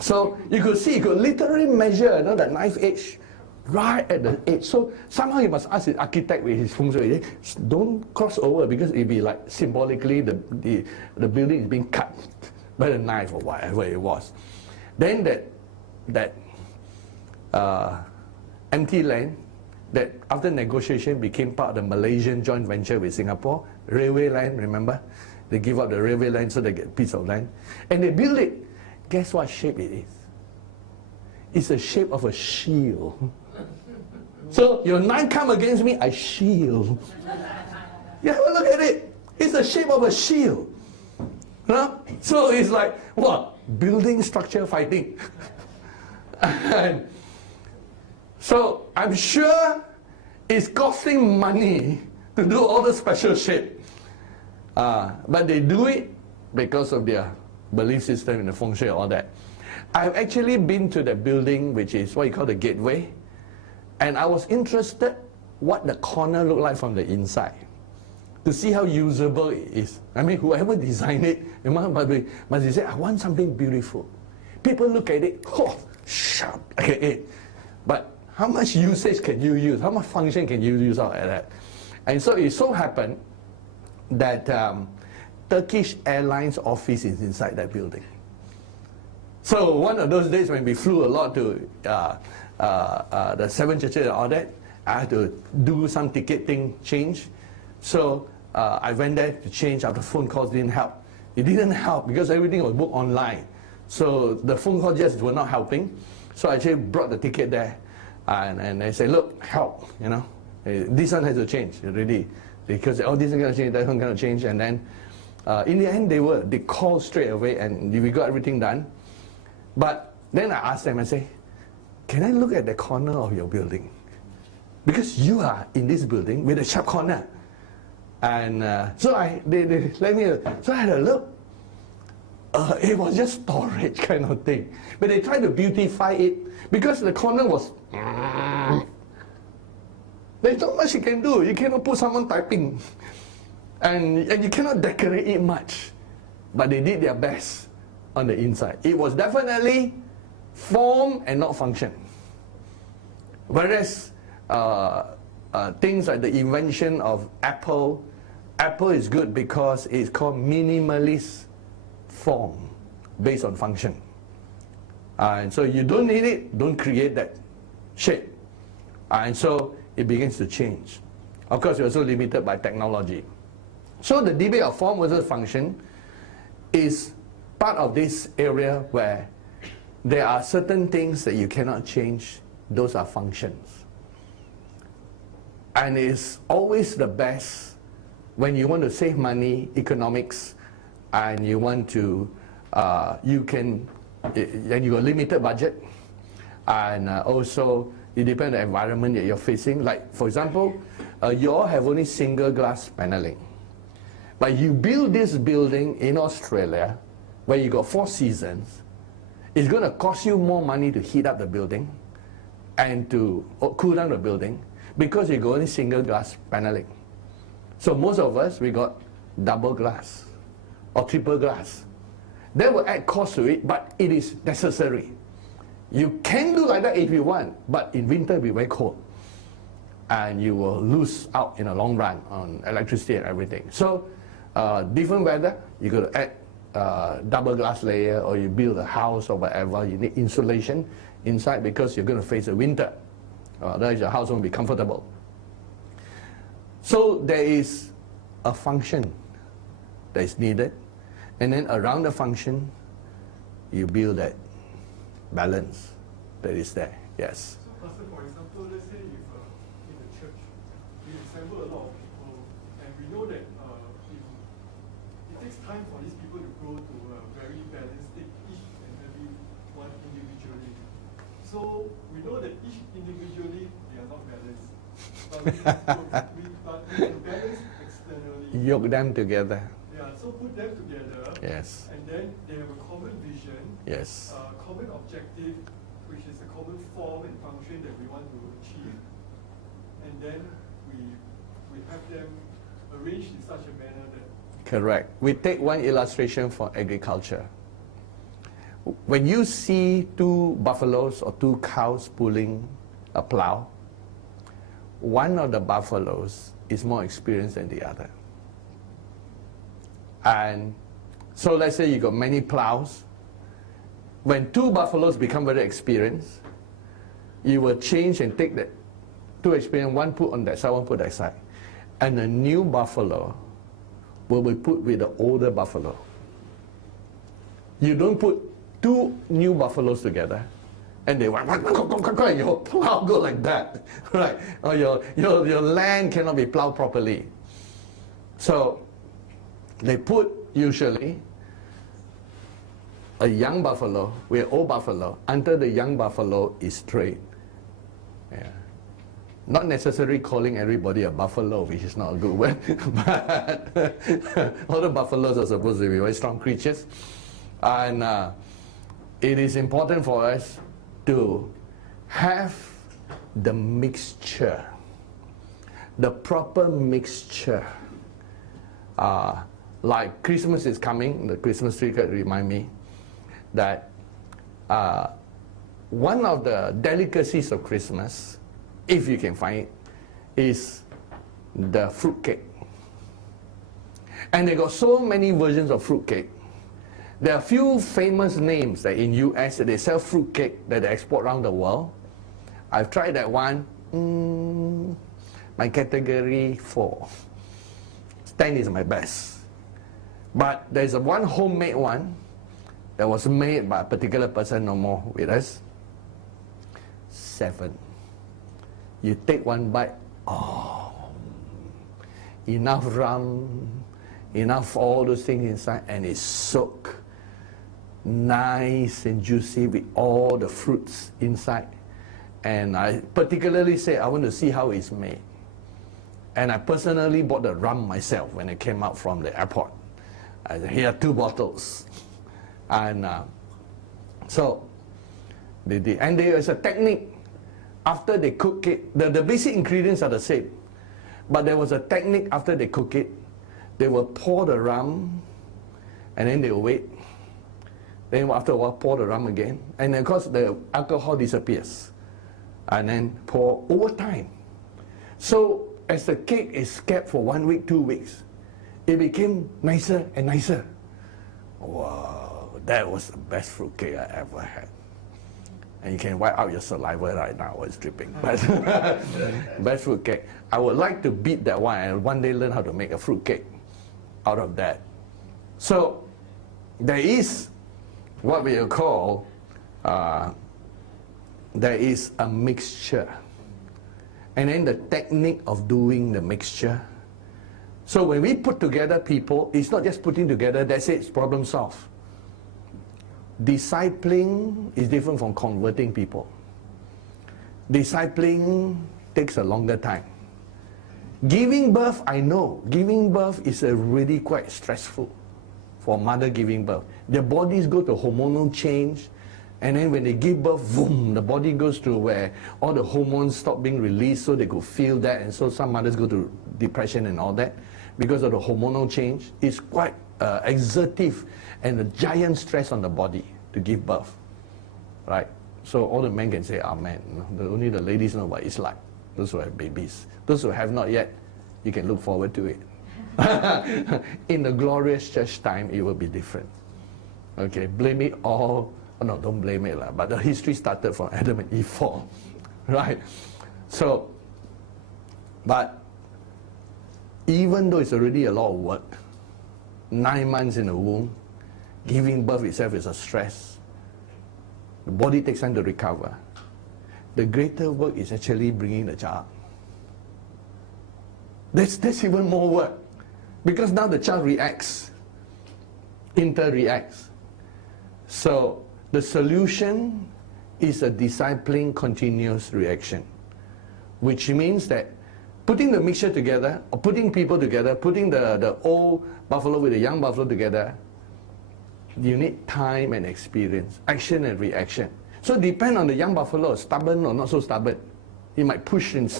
so you could see, you could literally measure, you know, that knife edge right at the edge. So somehow you must ask the architect with his feng shui, don't cross over, because it'd be like symbolically the building is being cut by the knife or whatever it was. Then that empty land that after negotiation became part of the Malaysian joint venture with Singapore, railway land, remember? They give up the railway land so they get a piece of land. And they build it. Guess what shape it is? It's the shape of a shield. So your knife come against me, I shield. You have a look at it. It's the shape of a shield. No? So it's like, what? Building structure fighting. And so I'm sure it's costing money to do all the special shape. But they do it because of their belief system in the feng shui and all that. I've actually been to the building, which is what you call the gateway, and I was interested what the corner looked like from the inside, to see how usable it is. I mean, whoever designed it, must say, I want something beautiful. People look at it, oh, sharp, okay, but how much usage can you use? How much function can you use out of that? And so it so happened that Turkish Airlines office is inside that building. So one of those days when we flew a lot to the Seven Churches and all that, I had to do some ticketing change. So I went there to change. After phone calls didn't help. It didn't help because everything was booked online. So the phone calls just were not helping. So I actually brought the ticket there, and they said, look, help, you know. This one has to change, really. Because, oh, this is going to change, that one going to change. And then in the end, they called straight away, and we got everything done. But then I asked them, I say, can I look at the corner of your building? Because you are in this building with a sharp corner. And so they let me, so I had a look. It was just storage kind of thing. But they tried to beautify it because the corner was, there's not much you can do. You cannot put someone typing. And you cannot decorate it much. But they did their best on the inside. It was definitely form and not function. Whereas things like the invention of Apple is good because it's called minimalist form based on function. And so you don't need it, don't create that shape. And so it begins to change. Of course, you're also limited by technology. So the debate of form versus function is part of this area where there are certain things that you cannot change. Those are functions. And it's always the best when you want to save money, economics, and you want to, and you got a limited budget, And also, it depends on the environment that you're facing. Like, for example, you all have only single glass paneling. But you build this building in Australia, where you got 4 seasons, it's going to cost you more money to heat up the building and to cool down the building because you got only single glass paneling. So most of us, we got double glass or triple glass. That will add cost to it, but it is necessary. You can do like that if you want, but in winter it'll be very cold. And you will lose out in the long run on electricity and everything. So different weather, you got to add double glass layer, or you build a house or whatever, you need insulation inside because you're going to face the winter. Otherwise your house won't be comfortable. So there is a function that is needed, and then around the function, you build that balance that is there. Yes. So, Pastor, for example, let's say if in the church we assemble a lot of people, and we know that it takes time for these people to grow to a very balanced state, each and every one individually. So we know that each individually they are not balanced, but we can balance externally. Yoke them together. Yeah, so put them together. Yes. And then they have a common vision. Yes. Common objective, which is a common form and function that we want to achieve. And then we have them arranged in such a manner that... Correct. We take one illustration for agriculture. When you see 2 buffaloes or 2 cows pulling a plow, one of the buffaloes is more experienced than the other. And so let's say you got many plows. When 2 buffaloes become very experienced, you will change and take that 2 experienced, one put on that side, one put that side. And a new buffalo will be put with the older buffalo. You don't put 2 new buffaloes together and they your plow go like that, right? Or your land cannot be plowed properly. So they put usually a young buffalo with an old buffalo until the young buffalo is trained. Yeah. Not necessarily calling everybody a buffalo, which is not a good word, but all the buffaloes are supposed to be very strong creatures. And it is important for us to have the mixture, the proper mixture. Like Christmas is coming, the Christmas tree could remind me that one of the delicacies of Christmas, if you can find it, is the fruit cake. And they got so many versions of fruit cake. There are a few famous names that in US that they sell fruit cake that they export around the world. I've tried that one. My category 4. 10 is my best. But there's a one homemade one that was made by a particular person no more with us. 7. You take one bite, enough rum, enough all those things inside, and it's soaked nice and juicy with all the fruits inside. And I particularly say I want to see how it's made. And I personally bought the rum myself when it came out from the airport. I said, here are 2 bottles. And so they did. And there is a technique. After they cook it, the basic ingredients are the same. But there was a technique after they cook it. They will pour the rum, and then they will wait. Then after a while, pour the rum again. And of course, the alcohol disappears. And then pour over time. So as the cake is kept for 1 week, 2 weeks, it became nicer and nicer. Wow, that was the best fruit cake I ever had. And you can wipe out your saliva right now, it's dripping. But best fruit cake. I would like to beat that one and one day learn how to make a fruit cake out of that. So there is what we call, there is a mixture. And then the technique of doing the mixture. So when we put together people, it's not just putting together, that's it, it's problem solved. Discipling is different from converting people. Discipling takes a longer time. Giving birth, I know, giving birth is really quite stressful for mother giving birth. Their bodies go to hormonal change, and then when they give birth, boom, the body goes through where all the hormones stop being released so they could feel that, and so some mothers go to depression and all that because of the hormonal change. It's quite exertive and a giant stress on the body to give birth, right? So all the men can say amen. Only the ladies know what it's like, those who have babies. Those who have not yet, you can look forward to it. In the glorious church time, it will be different. Okay, blame it all. Oh, no, don't blame it, but the history started from Adam and Eve fall, right? So, but even though it's already a lot of work, 9 months in the womb, giving birth itself is a stress. The body takes time to recover. The greater work is actually bringing the child. That's even more work. Because now the child reacts, interreacts. So the solution is a discipling continuous reaction, which means that putting the mixture together, or putting people together, putting the old buffalo with the young buffalo together, you need time and experience, action and reaction. So depend on the young buffalo, stubborn or not so stubborn. He might push and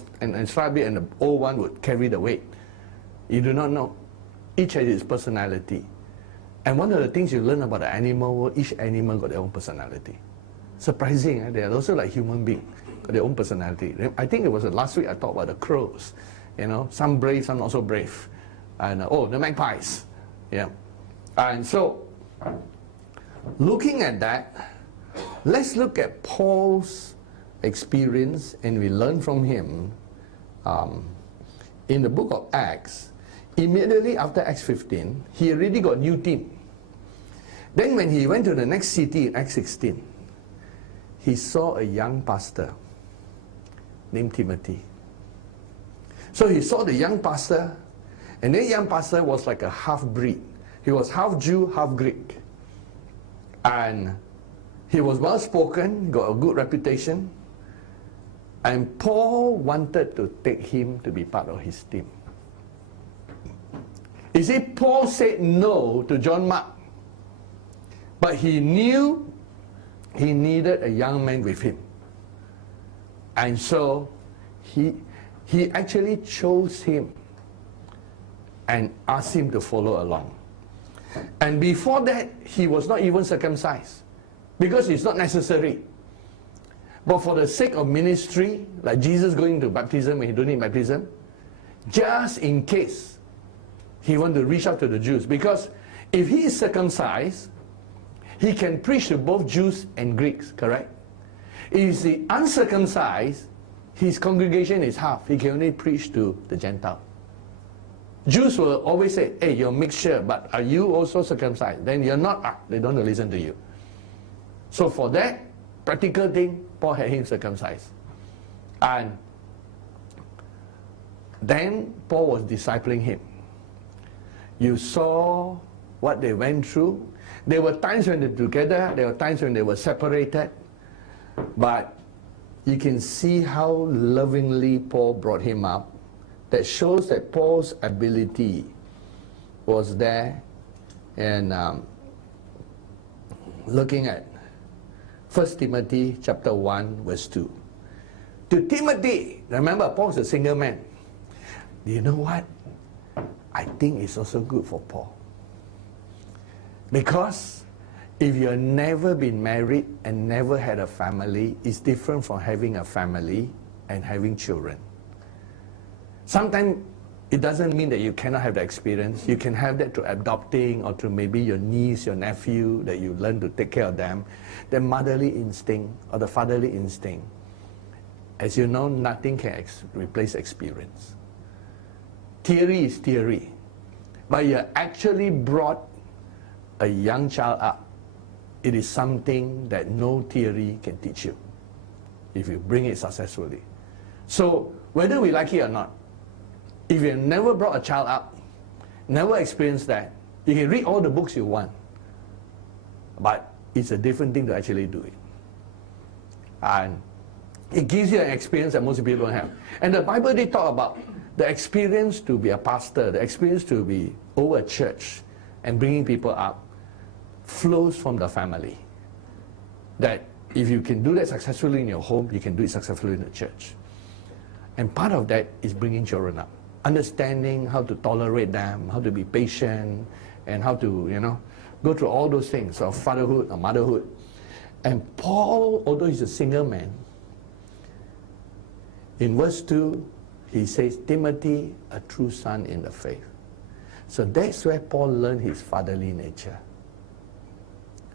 strive it, and the old one would carry the weight. You do not know. Each has its personality. And one of the things you learn about the animal world, each animal got their own personality. Surprising, eh? They are also like human beings, got their own personality. I think it was last week I talked about the crows. You know, some brave, some not so brave. And the magpies. Yeah. And so, looking at that, let's look at Paul's experience, and we learn from him in the book of Acts. Immediately after Acts 15, he already got a new team. Then when he went to the next city in Acts 16, he saw a young pastor named Timothy. So he saw the young pastor, and that young pastor was like a half-breed. He was half Jew, half Greek. And he was well-spoken, got a good reputation. And Paul wanted to take him to be part of his team. You see, Paul said no to John Mark. But he knew he needed a young man with him. And so he actually chose him and asked him to follow along. And before that, he was not even circumcised, because it's not necessary. But for the sake of ministry, like Jesus going to baptism when he don't need baptism, just in case he want to reach out to the Jews. Because if he is circumcised, he can preach to both Jews and Greeks, correct? If he's the uncircumcised, his congregation is half. He can only preach to the Gentile. Jews will always say, hey, you're a mixture, but are you also circumcised? Then you're not. They don't listen to you. So for that practical thing, Paul had him circumcised. And then Paul was discipling him. You saw what they went through. There were times when they were together, there were times when they were separated, but you can see how lovingly Paul brought him up. That shows that Paul's ability was there. And looking at 1 Timothy chapter 1 verse 2. To Timothy, remember Paul's a single man. Do you know what? I think it's also good for Paul. Because if you've never been married and never had a family, it's different from having a family and having children. Sometimes it doesn't mean that you cannot have the experience. You can have that to adopting, or to maybe your niece, your nephew, that you learn to take care of them. The motherly instinct or the fatherly instinct. As you know, nothing can replace experience. Theory is theory. But you actually brought a young child up. It is something that no theory can teach you, if you bring it successfully. So, whether we like it or not, if you have never brought a child up, never experienced that, you can read all the books you want. But it's a different thing to actually do it. And It gives you an experience that most people don't have. And the Bible, they talk about the experience to be a pastor, the experience to be over a church and bringing people up flows from the family. That if you can do that successfully in your home, you can do it successfully in the church. And part of that is bringing children up. Understanding how to tolerate them, how to be patient, and how to, go through all those things of fatherhood or motherhood. And Paul, although he's a single man, in verse 2, he says, Timothy, a true son in the faith. So that's where Paul learned his fatherly nature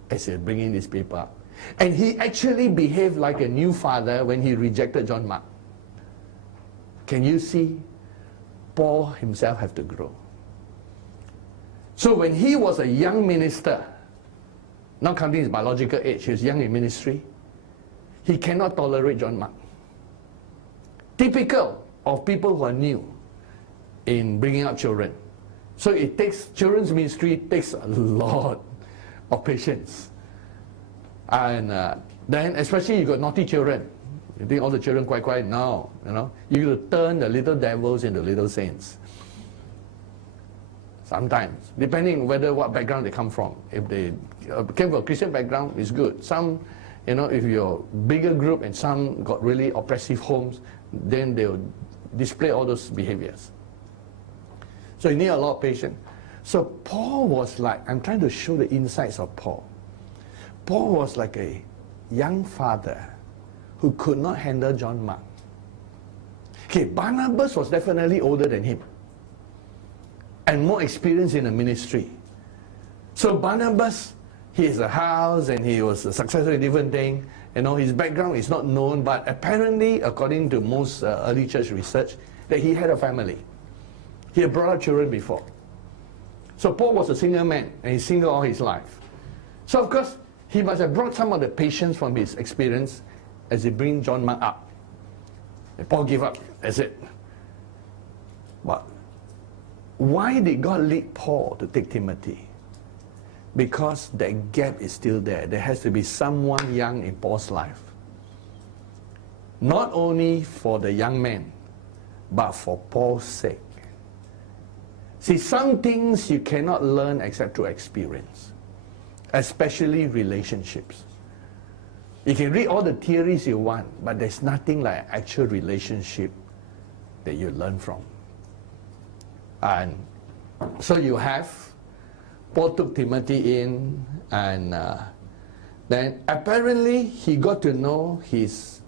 as he's bringing these people up. And he actually behaved like a new father when he rejected John Mark. Can you see? Paul himself have to grow. So when he was a young minister, not counting his biological age, he was young in ministry, he cannot tolerate John Mark. Typical of people who are new in bringing up children. So it takes, children's ministry takes a lot of patience. And then especially you got naughty children. You think all the children quite? No, you got to turn the little devils into little saints. Sometimes, depending whether what background they come from. If they came from a Christian background, it's good. Some, if you're a bigger group and some got really oppressive homes, then they'll display all those behaviors. So you need a lot of patience. So Paul was like, I'm trying to show the insights of Paul. Paul was like a young father who could not handle John Mark. Okay, Barnabas was definitely older than him and more experienced in the ministry. So Barnabas, he has a house and he was successful in different things. His background is not known, but apparently, according to most early church research, that he had a family. He had brought up children before. So Paul was a single man, and he's single all his life. So of course, he must have brought some of the patience from his experience as he brings John Mark up. And Paul gave up. That's it. But why did God lead Paul to take Timothy? Because that gap is still there. There has to be someone young in Paul's life. Not only for the young man, but for Paul's sake. See, some things you cannot learn except through experience, especially relationships. You can read all the theories you want, but there's nothing like actual relationship that you learn from. And so you have, Paul took Timothy in, and then apparently he got to know his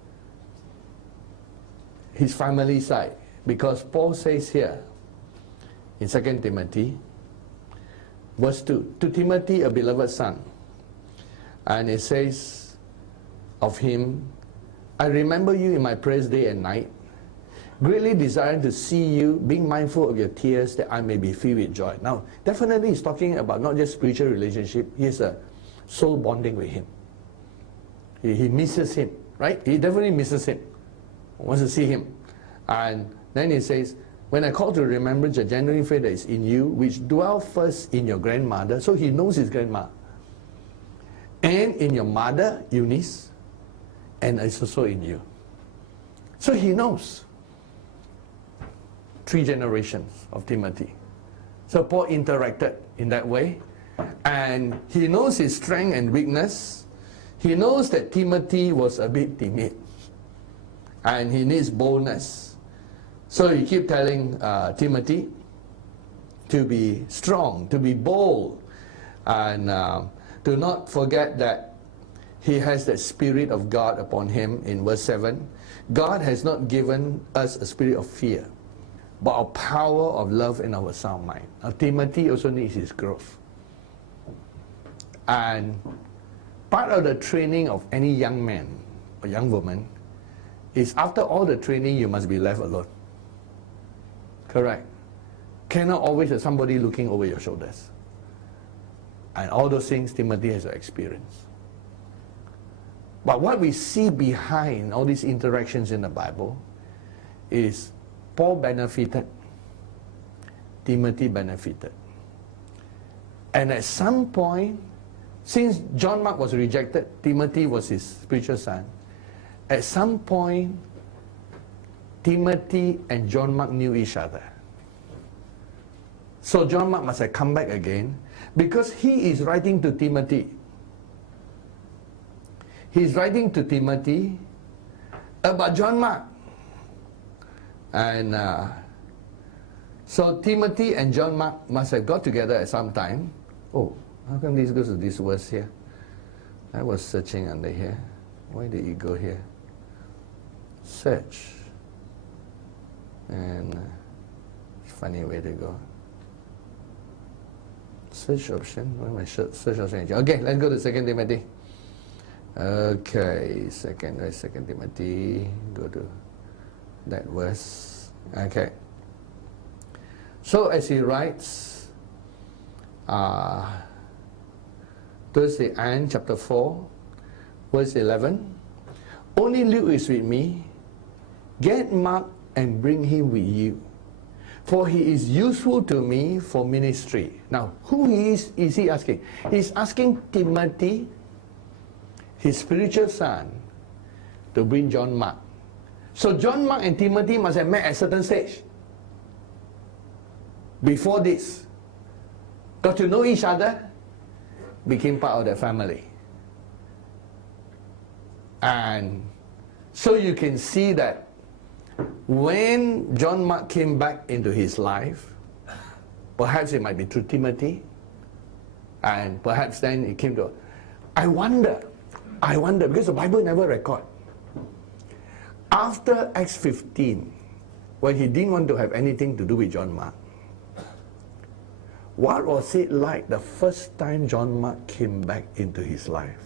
family side, because Paul says here in 2 Timothy, verse 2, to Timothy, a beloved son, and it says of him, I remember you in my prayers day and night, greatly desiring to see you, being mindful of your tears, that I may be filled with joy. Now, definitely he's talking about not just spiritual relationship, he has a soul bonding with him. He misses him, right? He definitely misses him, wants to see him. And then he says, when I call to remembrance the genuine faith that is in you, which dwell first in your grandmother, so he knows his grandma, and in your mother, Eunice, and it's also in you. So he knows 3 generations of Timothy. So Paul interacted in that way, and he knows his strength and weakness. He knows that Timothy was a bit timid, and he needs boldness. So he keeps telling Timothy to be strong, to be bold, and to not forget that he has the Spirit of God upon him in verse 7. God has not given us a spirit of fear, but a power of love and of a sound mind. Now, Timothy also needs his growth. And part of the training of any young man or young woman is after all the training, you must be left alone. Correct. Cannot always have somebody looking over your shoulders. And all those things Timothy has to experience. But what we see behind all these interactions in the Bible is Paul benefited, Timothy benefited. And at some point, since John Mark was rejected, Timothy was his spiritual son. at some point, Timothy and John Mark knew each other. So John Mark must have come back again, because he is writing to Timothy. He's writing to Timothy about John Mark. And so Timothy and John Mark must have got together at some time. Oh, how come this goes to this verse here? I was searching under here. Why did you go here? Search. And funny way to go. Search option. Where my search option? Okay, let's go to 2 Timothy. Okay, second Timothy. Go to that verse. Okay. So as he writes, towards the end, chapter 4, verse 11, only Luke is with me. Get Mark and bring him with you, for he is useful to me for ministry. Now, who is he asking? He's asking Timothy, his spiritual son, to bring John Mark. So John Mark and Timothy must have met at a certain stage. Before this, got to know each other, became part of the family. And so you can see that when John Mark came back into his life, perhaps it might be through Timothy, and perhaps then it came to, I wonder, because the Bible never record. After Acts 15, when he didn't want to have anything to do with John Mark, what was it like the first time John Mark came back into his life?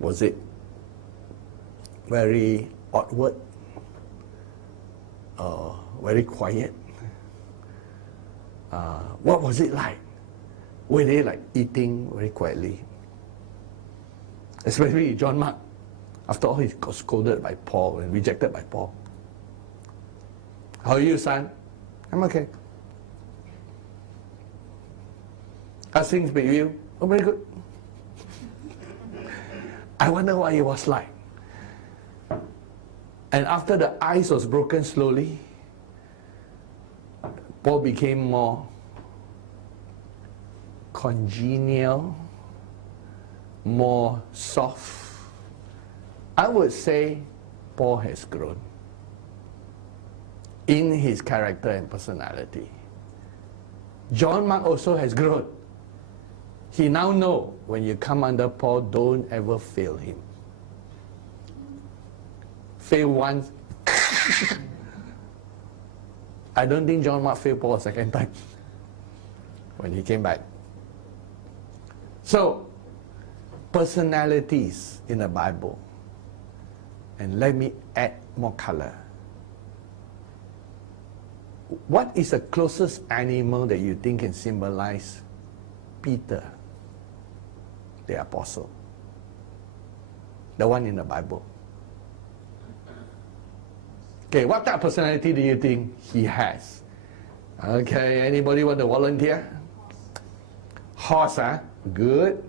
Was it very awkward? Very quiet? What was it like? Were they like eating very quietly? Especially John Mark. After all, he got scolded by Paul and rejected by Paul. How are you, son? I'm okay. How's things with you? Oh, very good. I wonder what it was like. And after the ice was broken slowly, Paul became more congenial, more soft. I would say Paul has grown in his character and personality. John Mark also has grown. He now knows when you come under Paul, don't ever fail him. Fail once. I don't think John Mark failed Paul a second time when he came back. So, personalities in the Bible. And let me add more color. What is the closest animal that you think can symbolize Peter, the apostle? The one in the Bible. Okay, what type of personality do you think he has? Okay, anybody want to volunteer? Horse, huh? Good.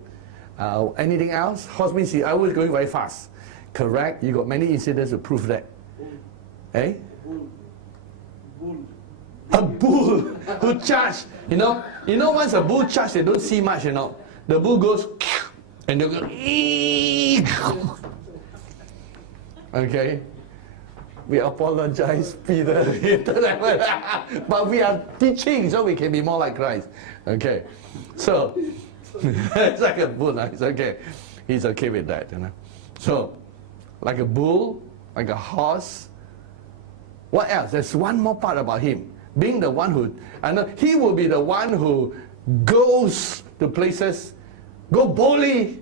Anything else? Horse means he always going very fast. Correct. You got many incidents to prove that. Eh? A bull who charged. You know once a bull charges, they don't see much, The bull goes and they go. Okay. We apologize, Peter. But we are teaching so we can be more like Christ. Okay. So it's like a bull. It's okay. He's okay with that, So like a bull, like a horse. What else? There's one more part about him. Being the one who, he will be the one who goes to places, go boldly,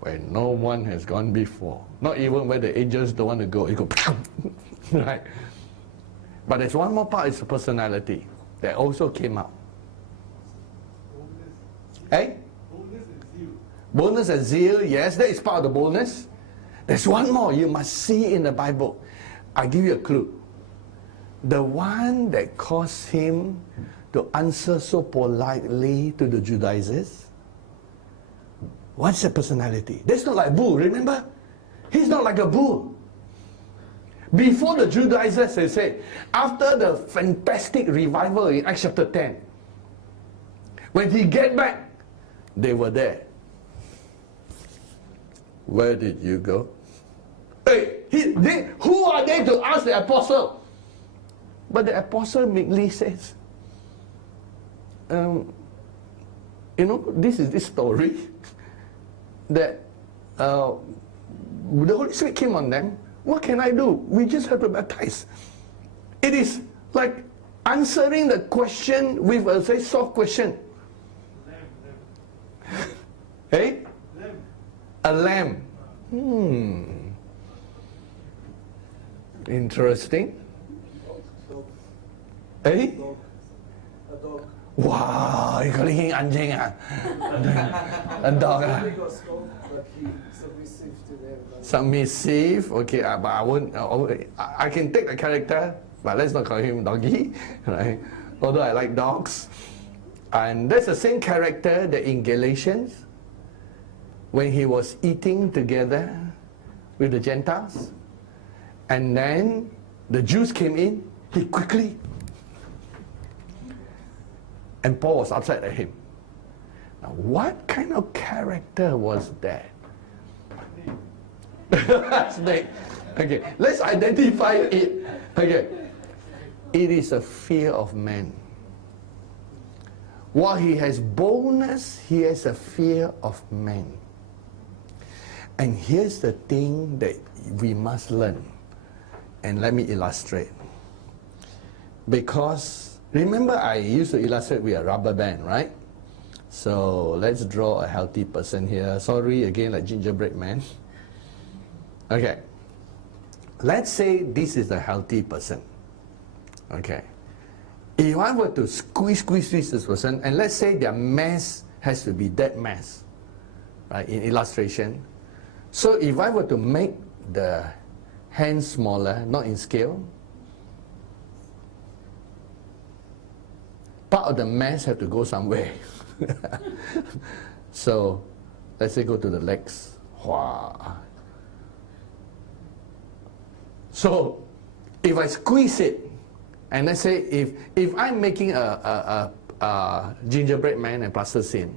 where no one has gone before. Not even where the angels don't want to go. You go, right? But there's one more part, it's the personality that also came out. Eh? Boldness and zeal. Boldness and zeal, yes, that is part of the boldness. There's one more you must see in the Bible. I'll give you a clue. The one that caused him to answer so politely to the Judaizers. What's the personality? That's not like bull, remember? He's not like a bull. Before the Judaizers, they say, after the fantastic revival in Acts chapter 10, when he get back, they were there. Where did you go? Hey, who are they to ask the apostle? But the apostle meekly says, this is this story that the Holy Spirit came on them. What can I do? We just have to baptize. It is like answering the question with a soft question. Lamb. Hey? Lamb. A lamb. Interesting. Eh? A dog. Wow, you calling him anjing ah? A dog ah? He was called, but he submissive to them. Submissive, okay, but I won't. I can take the character, but let's not call him doggy, right? Although I like dogs, and that's the same character that in Galatians, when he was eating together with the Gentiles, and then the Jews came in, he quickly. And Paul was upset at him. Now, what kind of character was that? Snake. Okay, let's identify it. Okay, it is a fear of man. While he has boldness, he has a fear of man. And here's the thing that we must learn. And let me illustrate. Because remember, I used to illustrate with a rubber band, right? So let's draw a healthy person here. Sorry, again, like gingerbread man. Okay. Let's say this is a healthy person. Okay. If I were to squeeze this person, and let's say their mass has to be that mass, right, in illustration. So if I were to make the hand smaller, not in scale, part of the mass have to go somewhere. So, let's say go to the legs. Wow. So, if I squeeze it, and let's say if I'm making a gingerbread man and plasticine,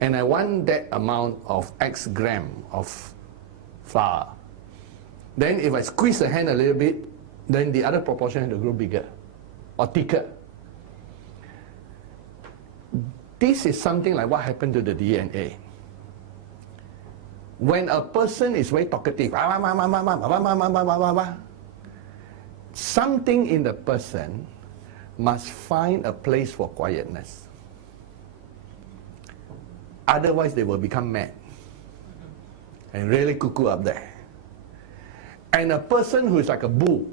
and I want that amount of X gram of flour, then if I squeeze the hand a little bit, then the other proportion has to grow bigger or thicker. This is something like what happened to the DNA. When a person is very talkative, something in the person must find a place for quietness. Otherwise, they will become mad and really cuckoo up there. And a person who is like a bull,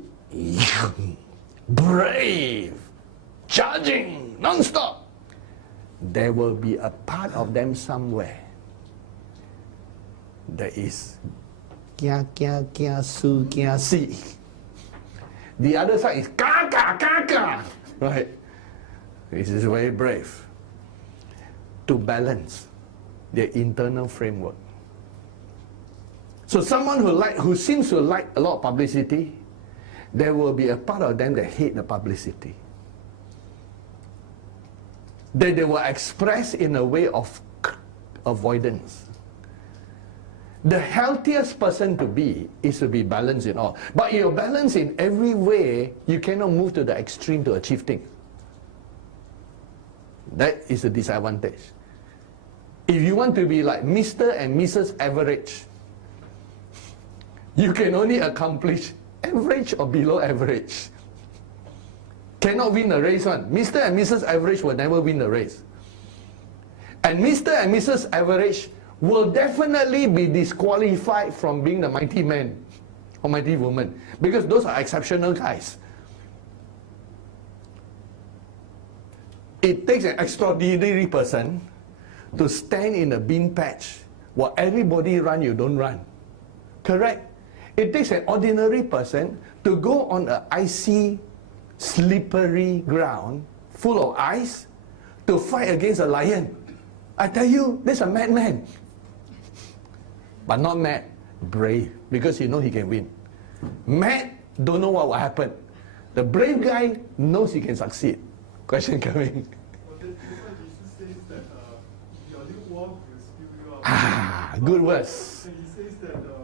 brave, charging, non-stop, there will be a part of them somewhere that is kia kia kia su kia si. The other side is kaka kaka, right? This is very brave to balance their internal framework. So someone who seems to like a lot of publicity, there will be a part of them that hate the publicity. That they will express in a way of avoidance. The healthiest person to be is to be balanced in all. But you're balanced in every way, you cannot move to the extreme to achieve things. That is a disadvantage. If you want to be like Mr. and Mrs. Average, you can only accomplish average or below average. Cannot win the race one. Mr. and Mrs. Average will never win the race. And Mr. and Mrs. Average will definitely be disqualified from being the mighty man or mighty woman, because those are exceptional guys. It takes an extraordinary person to stand in a bean patch while everybody run, you don't run. Correct? It takes an ordinary person to go on an icy, slippery ground full of ice to fight against a lion. I tell you, this is a madman. But not mad. Brave, because he knows he can win. Mad, don't know what will happen. The brave guy knows he can succeed. Question coming. Well, that's why Jesus says that if you are lukewarm, he will spew you out. Ah, good words. And he says that the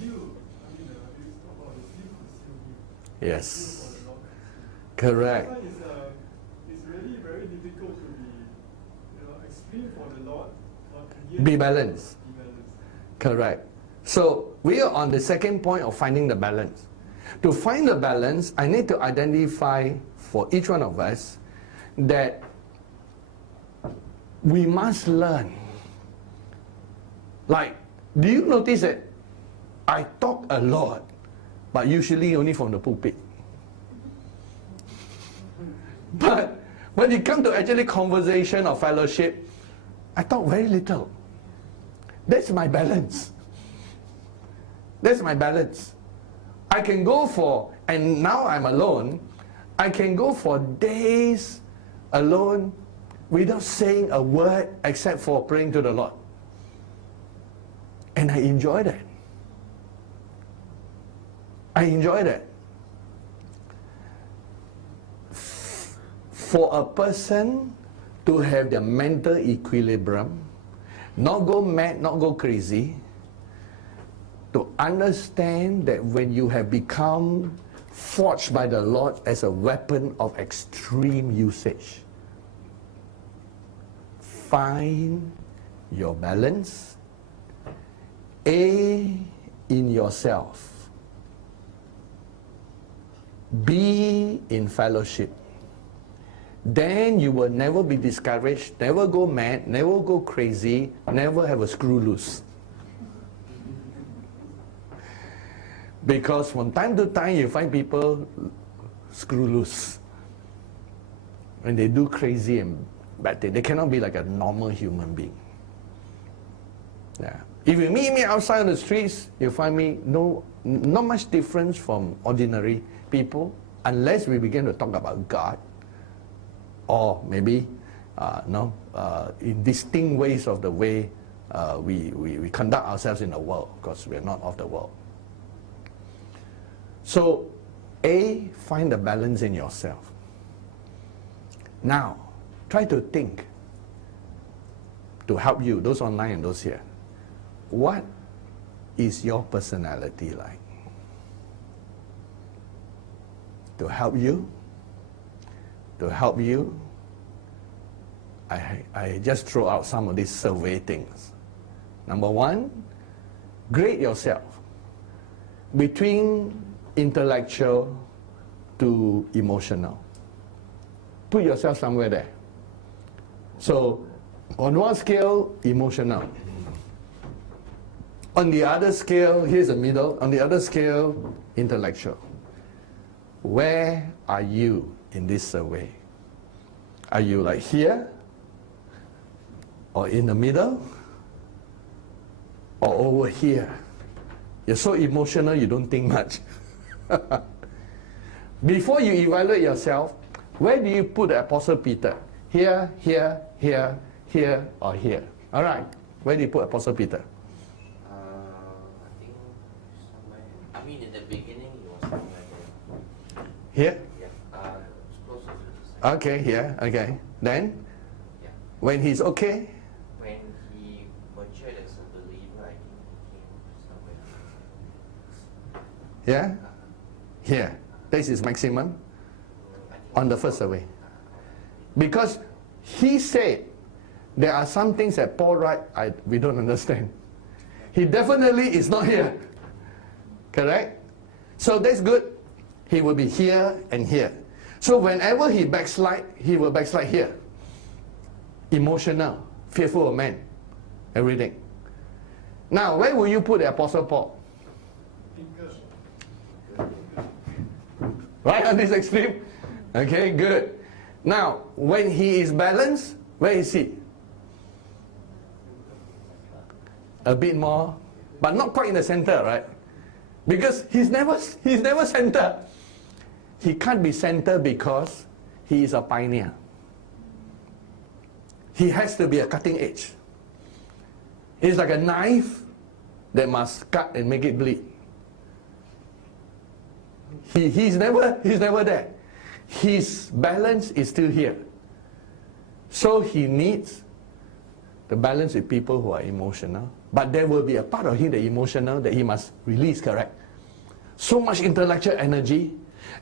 zeal, it's about the zeal consume you. Yes. Zeal for the Lord. Correct. This one is really very difficult to be extreme for the Lord, but yet Be balanced. be balanced. Correct. So we are on the second point of finding the balance. To find the balance, I need to identify for each one of us that we must learn. Like, do you notice that I talk a lot, but usually only from the pulpit? But when it comes to actually conversation or fellowship, I talk very little. That's my balance. That's my balance. I can go for, and now I'm alone, I can go for days alone without saying a word except for praying to the Lord. And I enjoy that. I enjoy that. For a person to have their mental equilibrium, not go mad, not go crazy, to understand that when you have become forged by the Lord as a weapon of extreme usage, find your balance, A, in yourself, B, in fellowship. Then you will never be discouraged, never go mad, never go crazy, never have a screw loose. Because from time to time you find people screw loose. When they do crazy and bad things, they cannot be like a normal human being. Yeah. If you meet me outside on the streets, you find me not much difference from ordinary people, unless we begin to talk about God, or maybe in distinct ways of the way we conduct ourselves in the world, because we are not of the world. So, A, find the balance in yourself. Now, try to think, to help you, those online and those here, what is your personality like? To help you, I just throw out some of these survey things. Number one, grade yourself between intellectual to emotional. Put yourself somewhere there. So, on one scale, emotional. On the other scale, here's the middle, on the other scale, intellectual. Where are you in this survey? Are you like here? Or in the middle? Or over here? You're so emotional you don't think much. Before you evaluate yourself, where do you put the Apostle Peter? Here, here, here, here, or here? Alright, where do you put Apostle Peter? I think somewhere. I mean, in the beginning, he was somewhere there. Here? Yeah, it's closer to the side. Okay, here, okay. Then, Yeah. when he's okay, When he matured as a believer, I think he came somewhere. yeah? Here. This is maximum I think on the first survey. Because he said there are some things that Paul write we don't understand. He definitely is not here. Correct? So that's good. He will be here and here. So whenever he backslide, he will backslide here. Emotional, fearful of man, everything. Now, where will you put the Apostle Paul? Thinker. Right on this extreme? Okay, good. Now, when he is balanced, where is he? A bit more, but not quite in the center, right? Because he's never center. He can't be center because he is a pioneer. He has to be a cutting edge. He's like a knife that must cut and make it bleed. He's never there. His balance is still here. So he needs the balance with people who are emotional. But there will be a part of him that is emotional that he must release, correct? So much intellectual energy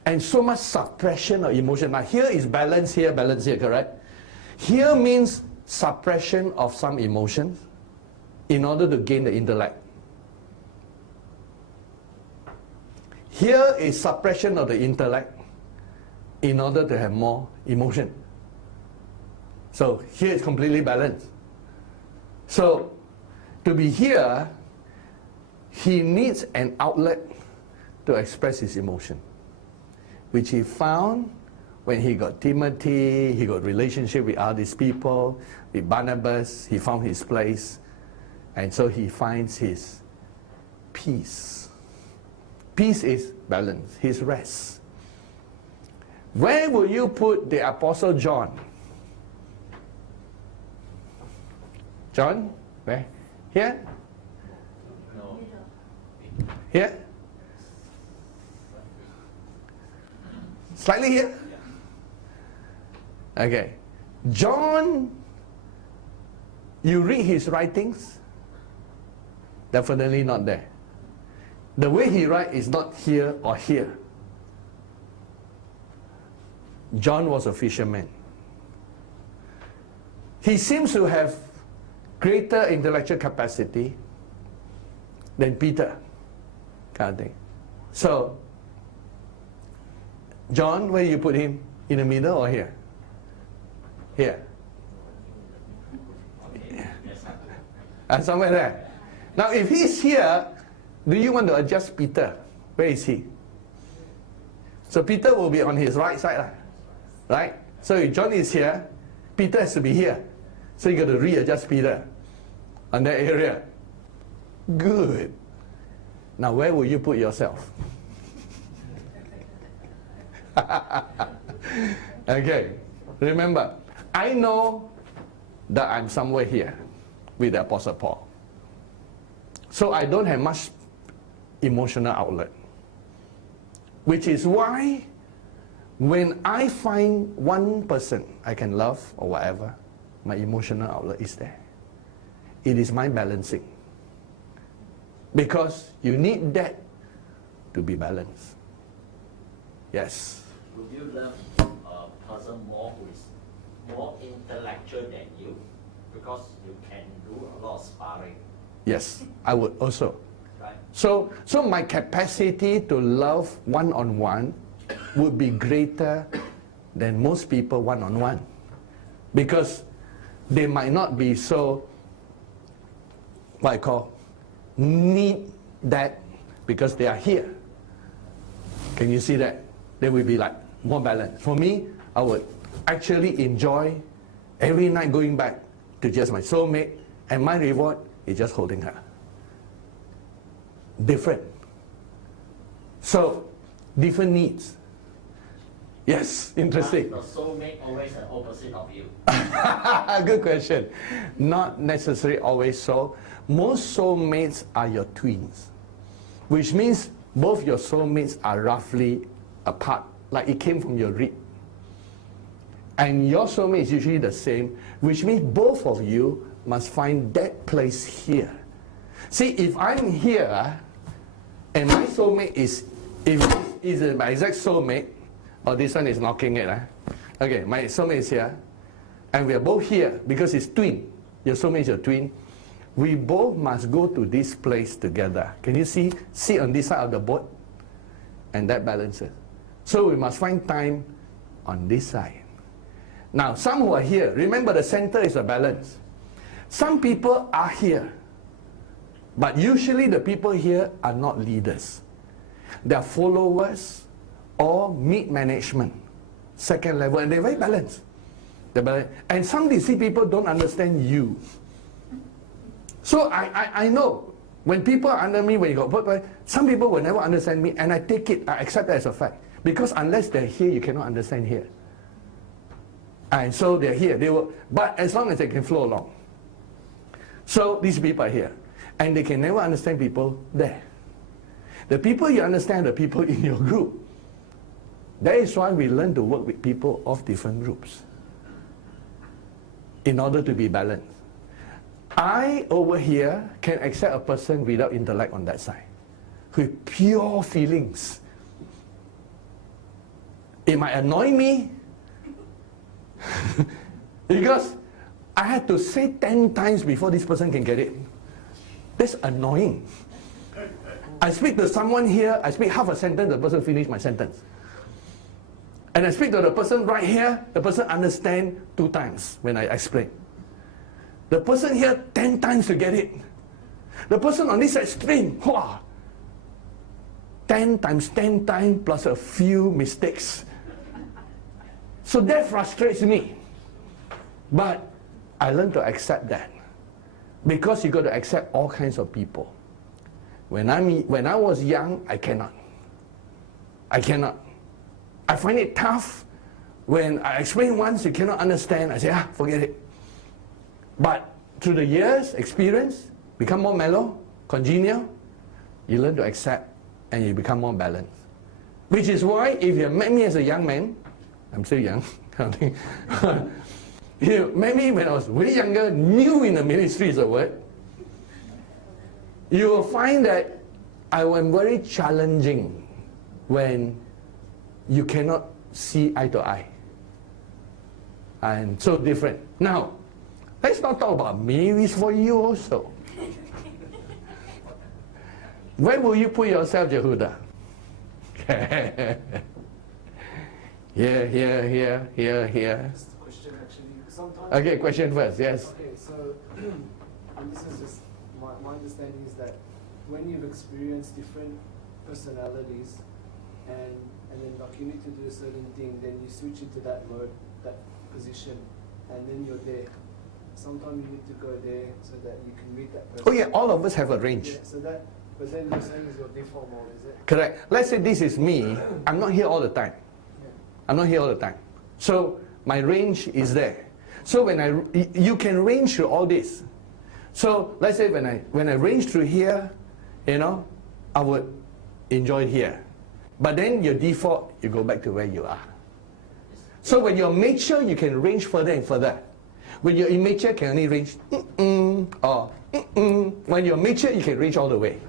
and so much suppression of emotion. Now here is balance here, correct? Here means suppression of some emotions in order to gain the intellect. Here is suppression of the intellect in order to have more emotion. So here is completely balanced. So to be here, he needs an outlet to express his emotion, which he found when he got Timothy, he got relationship with all these people, with Barnabas, he found his place, and so he finds his peace. Peace is balance, his rest. Where will you put the Apostle John? John? Where? Here? No. Here? Slightly here? Okay. John, you read his writings, definitely not there. The way he writes is not here or here. John was a fisherman. He seems to have greater intellectual capacity than Peter, kind of thing. So, John, where do you put him? In the middle or here? Here. Somewhere there. Now, if he's here, do you want to adjust Peter? Where is he? So Peter will be on his right side, right? So if John is here, Peter has to be here. So you got to readjust Peter on that area. Good. Now where will you put yourself? Okay. Remember, I know that I'm somewhere here with the Apostle Paul. So I don't have much emotional outlet. Which is why when I find one person I can love or whatever, my emotional outlet is there. It is my balancing. Because you need that to be balanced. Yes. Would you love a person more who is more intellectual than you? Because you can do a lot of sparring. Yes, I would also. Right? So my capacity to love one-on-one would be greater than most people one-on-one. Because they might not be so, what I call, need that because they are here. Can you see that? They will be like more balanced. For me, I would actually enjoy every night going back to just my soulmate, and my reward is just holding her. Different. So, different needs. Yes, interesting. The soulmate always the opposite of you. Good question. Not necessarily always so. Most soulmates are your twins, which means both your soulmates are roughly apart, like it came from your rib. And your soulmate is usually the same, which means both of you must find that place here. See, if I'm here and my soulmate is, if is my exact soulmate, or this one is knocking it, okay, my soulmate is here, and we are both here because it's twin. Your soulmate is your twin. We both must go to this place together. Can you see? Sit on this side of the boat, and that balances. So we must find time on this side. Now, some who are here, remember the center is a balance. Some people are here, but usually the people here are not leaders. They are followers or mid-management, second level, and they're very balanced. They're balanced. And some DC people don't understand you. So I know, when people are under me, when you got put, some people will never understand me, and I take it, I accept that as a fact. Because unless they're here, you cannot understand here. And so they're here, they will, but as long as they can flow along. So these people are here. And they can never understand people there. The people you understand are the people in your group. That is why we learn to work with people of different groups in order to be balanced. I, over here, can accept a person without intellect on that side, with pure feelings. It might annoy me because I had to say 10 times before this person can get it. That's annoying. I speak to someone here, I speak half a sentence, the person finish my sentence. And I speak to the person right here, the person understand 2 times when I explain. The person here 10 times to get it. The person on this side scream, wow, 10 times 10 times plus a few mistakes. So that frustrates me. But I learned to accept that. Because you got to accept all kinds of people. When I was young, I cannot. I cannot. I find it tough when I explain once, you cannot understand. I say, forget it. But through the years, experience, become more mellow, congenial, you learn to accept and you become more balanced. Which is why if you met me as a young man, I'm still young, kind of thing. You met me when I was way younger, new in the ministry is a word. You will find that I am very challenging when you cannot see eye to eye. And so different. Now, let's not talk about Mary's for you also. Where will you put yourself, Jehuda? Here. That's the question actually. Sometimes. Okay, question first, yes. Okay, so and this is just my understanding is that when you've experienced different personalities and then like you need to do a certain thing, then you switch into that mode, that position, and then you're there. Sometimes you need to go there so that you can meet that person. Oh yeah, all of us have a range. Yeah, so that, but then you're saying is your default mode, is it? Correct. Let's say this is me. I'm not here all the time. I'm not here all the time. So my range is there. So you can range through all this. So let's say when I range through here, I would enjoy here. But then your default, you go back to where you are. So when you're mature, you can range further and further. When you're immature, you can only range or When you're mature, you can range all the way.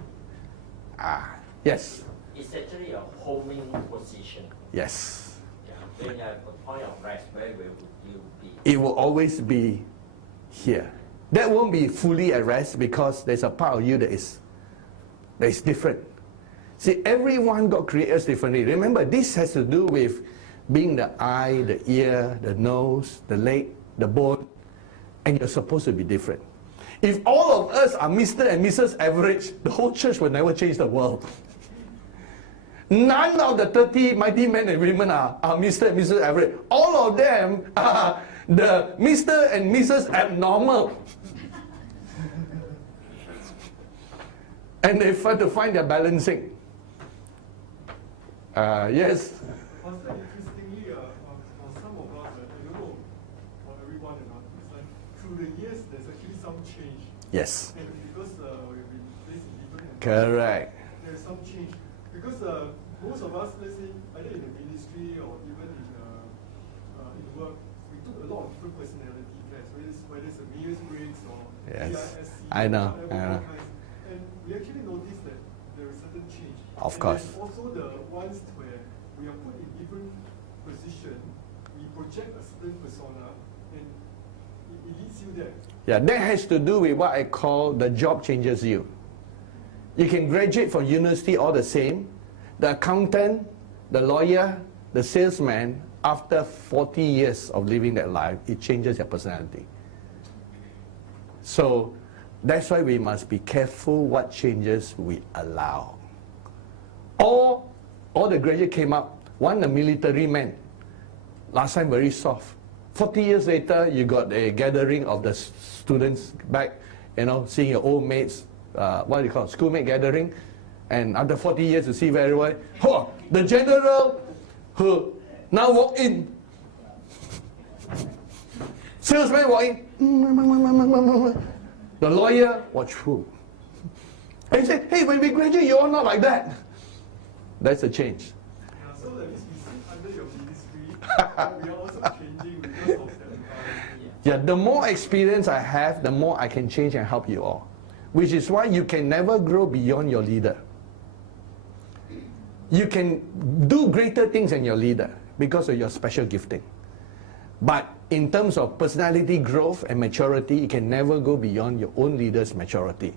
Yes. It's actually a homing position. Yes. Yeah. When you have a point of rest, where will you be? It will always be here. That won't be fully at rest because there's a part of you that is different. See, everyone got created differently. Remember, this has to do with being the eye, the ear, the nose, the leg, the bone, and you're supposed to be different. If all of us are Mr. and Mrs. Average, the whole church will never change the world. None of the 30 mighty men and women are Mr. and Mrs. Average. All of them are the Mr. and Mrs. Abnormal. And they try to find their balancing. Yes. Pastor, interestingly, for some of us, I don't know for everyone, it's like through the years, there's actually some change. Yes. And because we've been placed in different environments, Correct. there's some change. Because most of us, let's say, either in the ministry or even in work, we took a lot of different personality tests, whether it's a Myers-Briggs or Yes. DISC, I know. all kinds. And we actually noticed that there is certain change. Of and course. there's also the ones where we are put in different position, we project a certain persona, and it leads you there. Yeah, that has to do with what I call the job changes you. You can graduate from university all the same. The accountant, the lawyer, the salesman, after 40 years of living that life, it changes your personality. So that's why we must be careful what changes we allow. All the graduate came up, one the military man, last time very soft. 40 years later, you got a gathering of the students back, seeing your old mates, what do you call it, schoolmate gathering. And after 40 years, you see very well, the general who now walk in. Salesman walk in. The lawyer, watch who? And you say, hey, when we graduate, you're all not like that. That's a change. Yeah, so that means we sit under your ministry, but we are also changing because of the environment. Yeah, the more experience I have, the more I can change and help you all. Which is why you can never grow beyond your leader. You can do greater things than your leader because of your special gifting. But in terms of personality growth and maturity, you can never go beyond your own leader's maturity.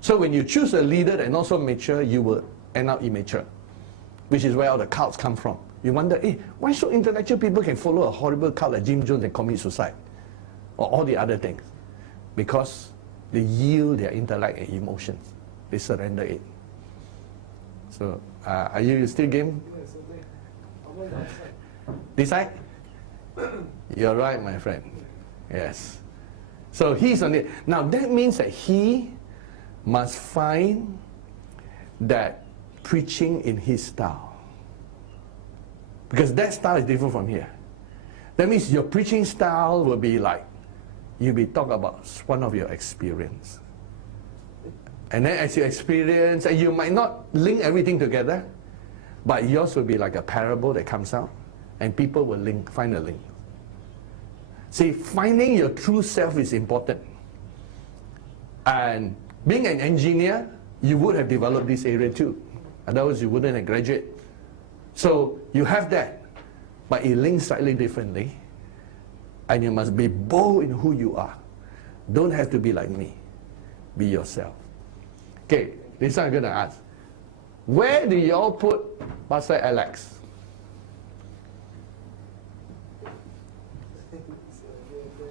So when you choose a leader and also mature, you will end up immature. Which is where all the cults come from. You wonder, hey, why so intellectual people can follow a horrible cult like Jim Jones and commit suicide? Or all the other things. Because they yield their intellect and emotions. They surrender it. So, are you still game? Yes, okay. I'm on the outside. This side? You're right, my friend. Yes. So he's on it. Now that means that he must find that preaching in his style. Because that style is different from here. That means your preaching style will be like, you'll be talking about one of your experience. And then as you experience, and you might not link everything together, but yours will be like a parable that comes out, and people will find a link. See, finding your true self is important. And being an engineer, you would have developed this area too. Otherwise, you wouldn't have graduated. So you have that, but it links slightly differently. And you must be bold in who you are. Don't have to be like me. Be yourself. Okay, this one I'm going to ask. Where do you all put Pastor Alex?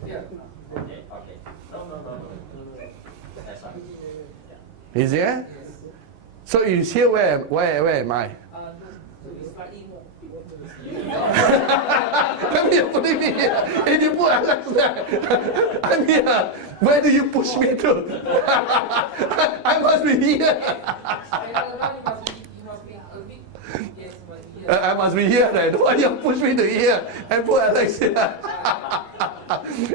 Yeah. Okay. No. That's fine. Is here? So he's here, where am I? I'm here, putting me here. And you put Alex there. I'm here. Where do you push me to? I must be here. I must be here then. Why you push me to here and put Alex here?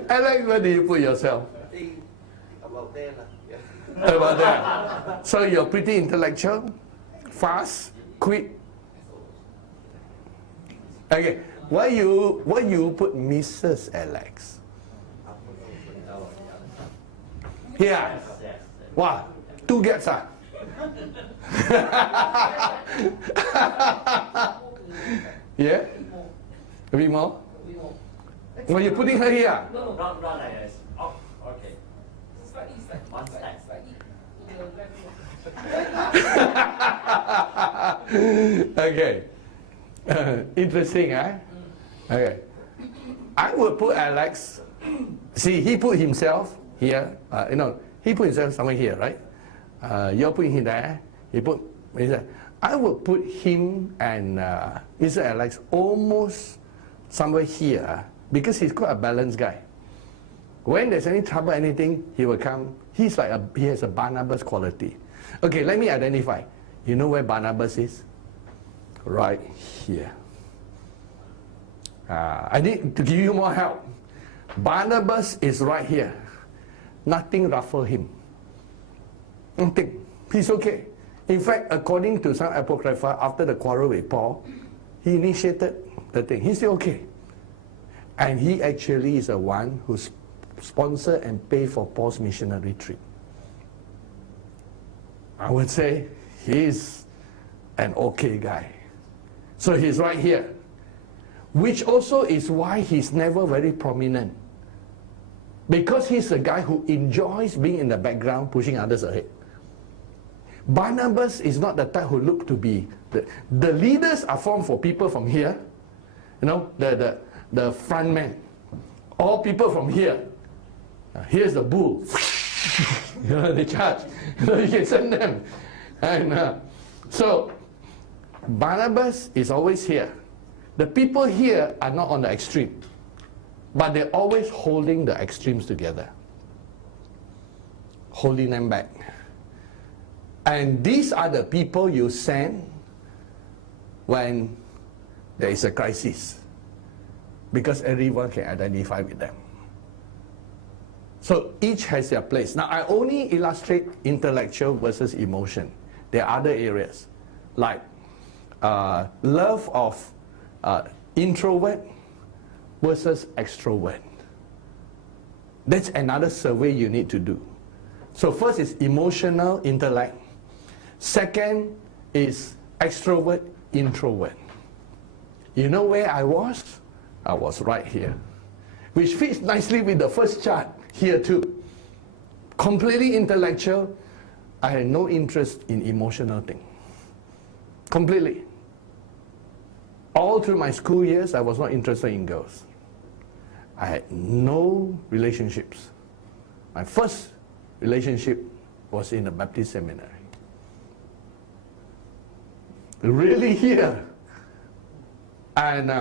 Alex, where do you put yourself? I think about there. About that. So you're pretty intellectual, fast, quick. Okay, why you put Mrs. Alex? Here. Yes. Wow, 2 gaps ah. Yeah? A bit more? Well, you're putting her here. Not like this. Oh, okay. One step. Okay. Interesting, eh? Okay. I would put Alex. See, he put himself here. He put himself somewhere here, right? You're putting him there. He put. I would put him and Mr. Alex almost somewhere here because he's quite a balanced guy. When there's any trouble, anything, he will come. He has a Barnabas quality. Okay, let me identify. You know where Barnabas is? Right here. I need to give you more help. Barnabas is right here. Nothing ruffled him. Nothing. He's okay. In fact, according to some apocrypha, after the quarrel with Paul, he initiated the thing. He's still okay. And he actually is the one who sponsored and paid for Paul's missionary trip. I would say he's an okay guy. So he's right here. Which also is why he's never very prominent. Because he's a guy who enjoys being in the background, pushing others ahead. Barnabas is not the type who look to be. The leaders are formed for people from here. You know, the front man. All people from here. Here's the bull. You know, they charge. You know, you can send them. And so, Barnabas is always here. The people here are not on the extreme. But they're always holding the extremes together. Holding them back. And these are the people you send when there is a crisis. Because everyone can identify with them. So each has their place. Now I only illustrate intellectual versus emotion. There are other areas like love of introvert versus extrovert. That's another survey you need to do. So first is emotional intellect. Second is extrovert introvert. You know where I was? I was right here, which fits nicely with the first chart here too. Completely intellectual. I had no interest in emotional thing. Completely. All through my school years, I was not interested in girls. I had no relationships. My first relationship was in a Baptist seminary. Really here. And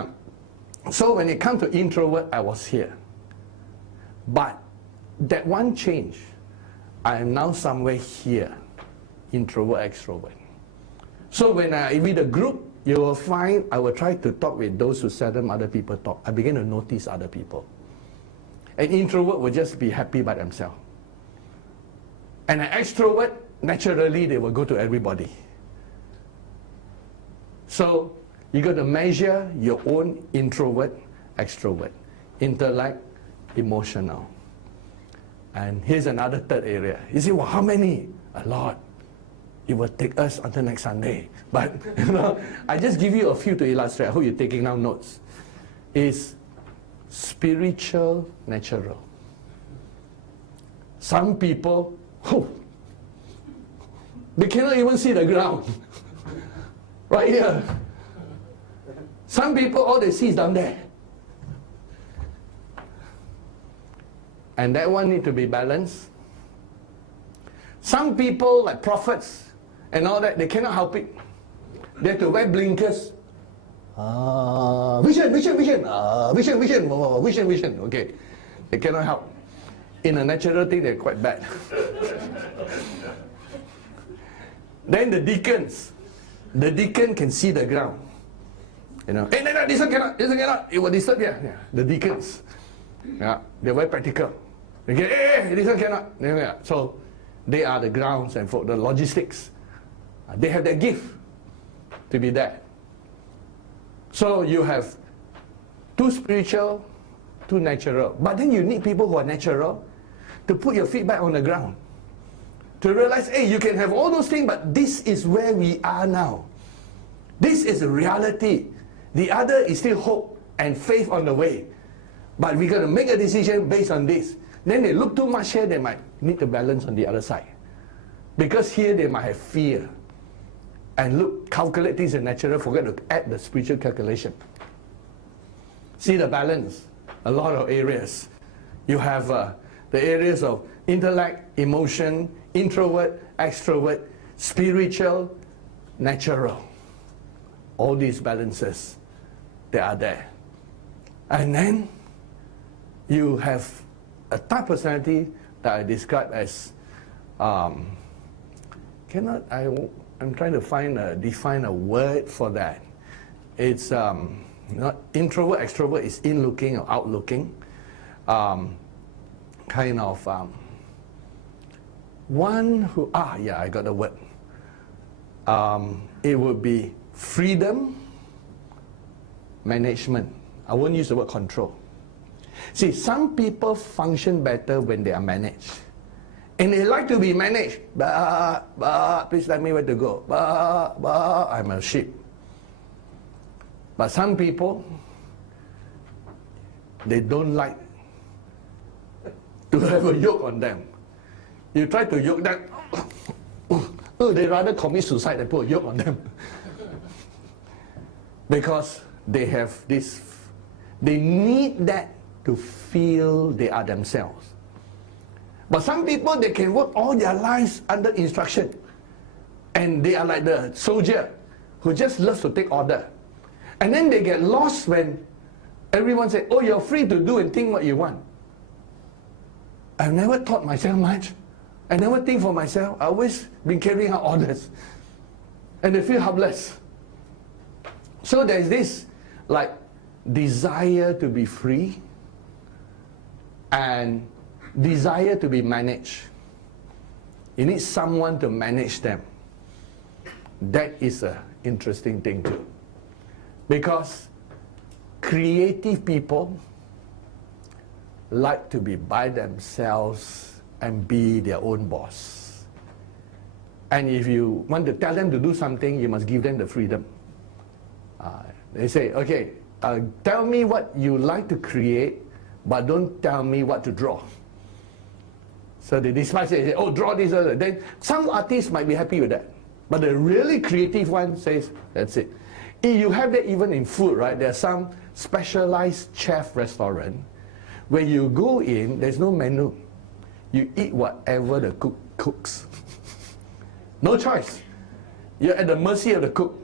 so when it comes to introvert, I was here. But that one change, I am now somewhere here, introvert, extrovert. So when I with a group, you will find I will try to talk with those who seldom other people talk. I begin to notice other people. An introvert will just be happy by themselves. And an extrovert, naturally, they will go to everybody. So you got to measure your own introvert, extrovert, intellect, emotional. And here's another third area. You say, well, how many? A lot. It will take us until next Sunday. But, you know, I just give you a few to illustrate. I hope you're taking down notes. Is spiritual, natural. Some people, they cannot even see the ground. Right here. Some people, all they see is down there. And that one need to be balanced. Some people, like prophets and all that, they cannot help it. They have to wear blinkers. Vision, vision, vision. Vision, vision. Vision, vision. Okay. They cannot help. In a natural thing, they're quite bad. Then the deacons. The deacon can see the ground. You know, hey, no, this one cannot, this one cannot. It will disturb, yeah. The deacons. Yeah, they're very practical. They get, hey, this one cannot. Yeah. So they are the grounds and for the logistics. They have that gift to be there. So you have two spiritual, two natural. But then you need people who are natural to put your feet back on the ground. To realize, hey, you can have all those things, but this is where we are now. This is a reality. The other is still hope and faith on the way. But we're going to make a decision based on this. Then they look too much here, they might need to balance on the other side. Because here they might have fear. And look, calculate things in natural, forget to add the spiritual calculation. See the balance. A lot of areas. You have the areas of intellect, emotion, introvert, extrovert, spiritual, natural. All these balances, they are there. And then you have a type personality that I describe as I'm trying to define a word for that. It's not introvert, extrovert is in-looking or out-looking. One who, I got the word. It would be freedom, management. I won't use the word control. See, some people function better when they are managed. And they like to be managed. Please tell me where to go. I'm a sheep. But some people, they don't like to have a yoke on them. You try to yoke them, they rather commit suicide than put a yoke on them. Because they have this, they need that to feel they are themselves. But some people, they can work all their lives under instruction. And they are like the soldier who just loves to take order. And then they get lost when everyone says, oh, you're free to do and think what you want. I've never taught myself much. I never think for myself. I've always been carrying out orders. And they feel helpless. So there's this like desire to be free and desire to be managed. You need someone to manage them. That is an interesting thing too. Because creative people like to be by themselves and be their own boss. And if you want to tell them to do something, you must give them the freedom. They say, okay, tell me what you like to create, but don't tell me what to draw. So the despise say, oh, draw this, then some artists might be happy with that. But the really creative one says, that's it. You have that even in food, right? There are some specialized chef restaurant where you go in, there's no menu. You eat whatever the cook cooks. No choice. You're at the mercy of the cook.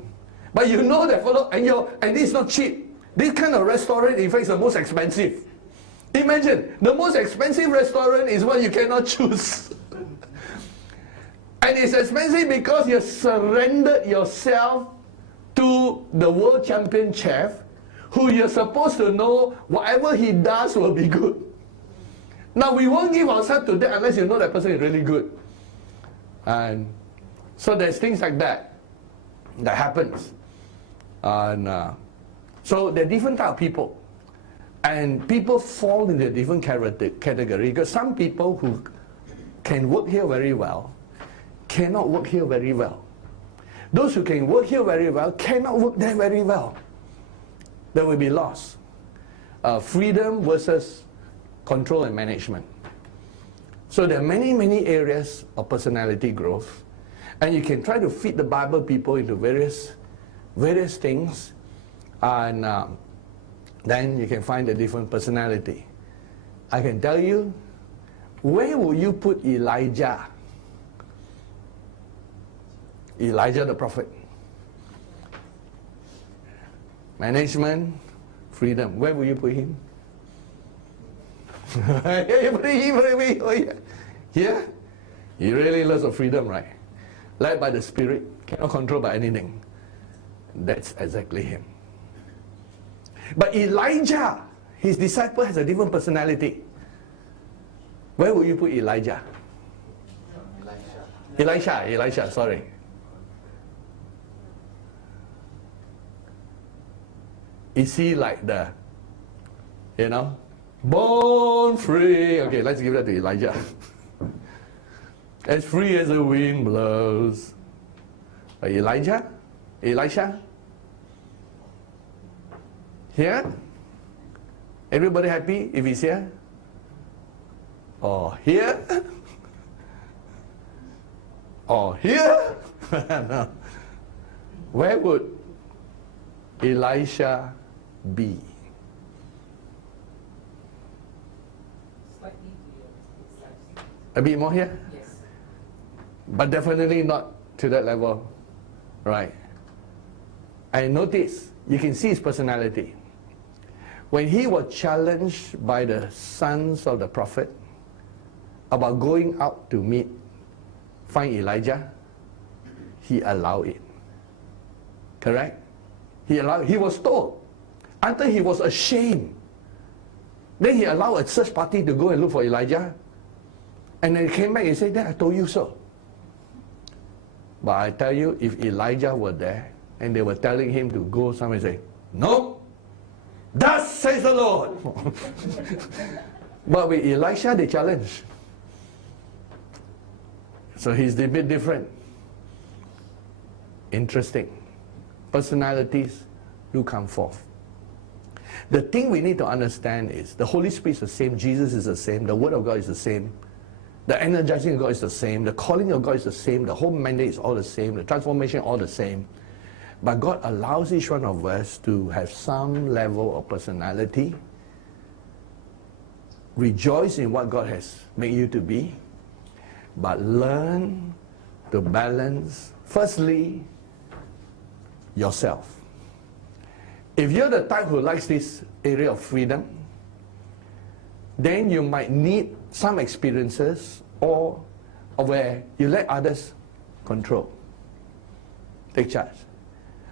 But you know that fellow, and this is not cheap. This kind of restaurant, in fact, is the most expensive. Imagine, the most expensive restaurant is one you cannot choose. And it's expensive because you surrendered yourself to the world champion chef, who you're supposed to know whatever he does will be good. Now, we won't give ourselves to that unless you know that person is really good. And so there's things like that that happens. And so there are different type of people. And people fall into a different category, because some people who can work here very well cannot work here very well. Those who can work here very well cannot work there very well. There will be loss. Freedom versus control and management. So there are many, many areas of personality growth. And you can try to fit the Bible people into various things. And then you can find a different personality. I can tell you, where will you put Elijah? Elijah the prophet. Management, freedom. Where will you put him? Here? He really loves of freedom, right? Led by the Spirit, cannot control by anything. That's exactly him. But Elijah, his disciple, has a different personality. Where will you put Elijah? Elisha, sorry. Is he like the, born free? Okay, let's give that to Elijah. As free as the wind blows. Elisha? Here? Everybody happy if he's here? Or here? Or here? No. Where would Elisha be? Slightly A bit more here? Yes. But definitely not to that level, right? And notice, you can see his personality. When he was challenged by the sons of the prophet about going out to find Elijah, he allowed it. Correct? He was told, until he was ashamed. Then he allowed a search party to go and look for Elijah. And then he came back and said, I told you so. But I tell you, if Elijah were there, and they were telling him to go somewhere and say, no, thus says the Lord. But with Elisha, they challenge. So he's a bit different. Interesting. Personalities do come forth. The thing we need to understand is the Holy Spirit is the same, Jesus is the same, the Word of God is the same, the energizing of God is the same, the calling of God is the same, the whole mandate is all the same, the transformation all the same. But God allows each one of us to have some level of personality, rejoice in what God has made you to be, but learn to balance, firstly, yourself. If you're the type who likes this area of freedom, then you might need some experiences or where you let others control, take charge.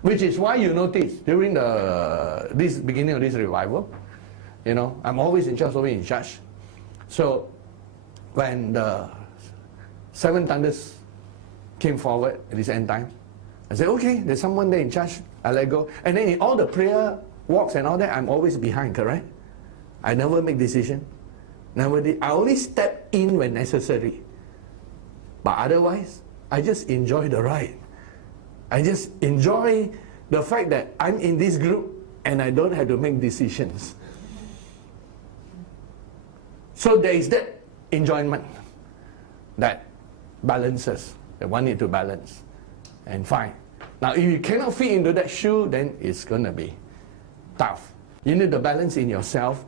Which is why you notice during this beginning of this revival, I'm always in charge, always in charge. So when the 7 thunders came forward at this end time, I said, okay, there's someone there in charge, I let go. And then in all the prayer walks and all that, I'm always behind, correct? I never make decision. Never did. I only step in when necessary. But otherwise, I just enjoy the ride. I just enjoy the fact that I'm in this group and I don't have to make decisions. So there is that enjoyment that balances, that one need to balance. And fine. Now if you cannot fit into that shoe, then it's going to be tough. You need to balance in yourself,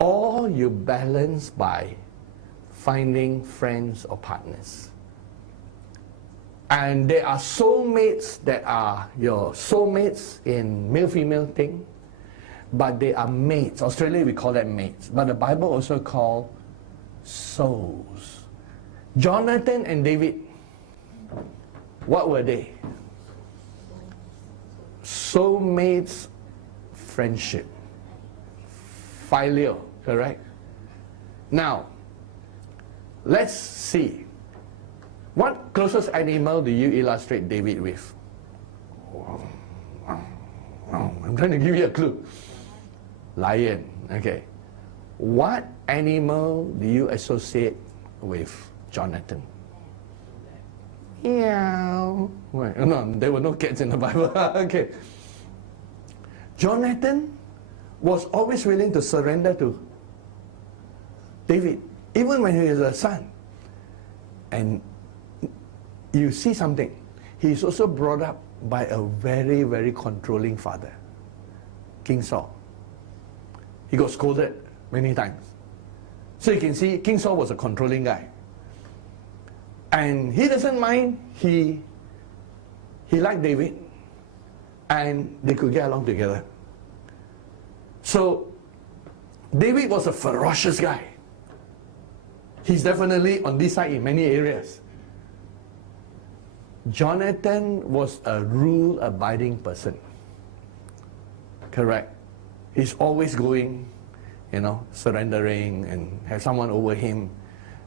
or you balance by finding friends or partners. And there are soulmates that are your soulmates in male-female thing, but they are mates. Australia we call them mates, but the Bible also call souls. Jonathan and David, what were they? Soulmates friendship. Filial, correct? Now, let's see. What closest animal do you illustrate David with? I'm trying to give you a clue. Lion, okay. What animal do you associate with Jonathan? Meow. No, there were no cats in the Bible. Okay. Jonathan was always willing to surrender to David, even when he was a son. And you see something. He is also brought up by a very, very controlling father, King Saul. He got scolded many times. So you can see King Saul was a controlling guy. And he doesn't mind. He liked David. And they could get along together. So David was a ferocious guy. He's definitely on this side in many areas. Jonathan was a rule-abiding person. Correct. He's always going, surrendering and have someone over him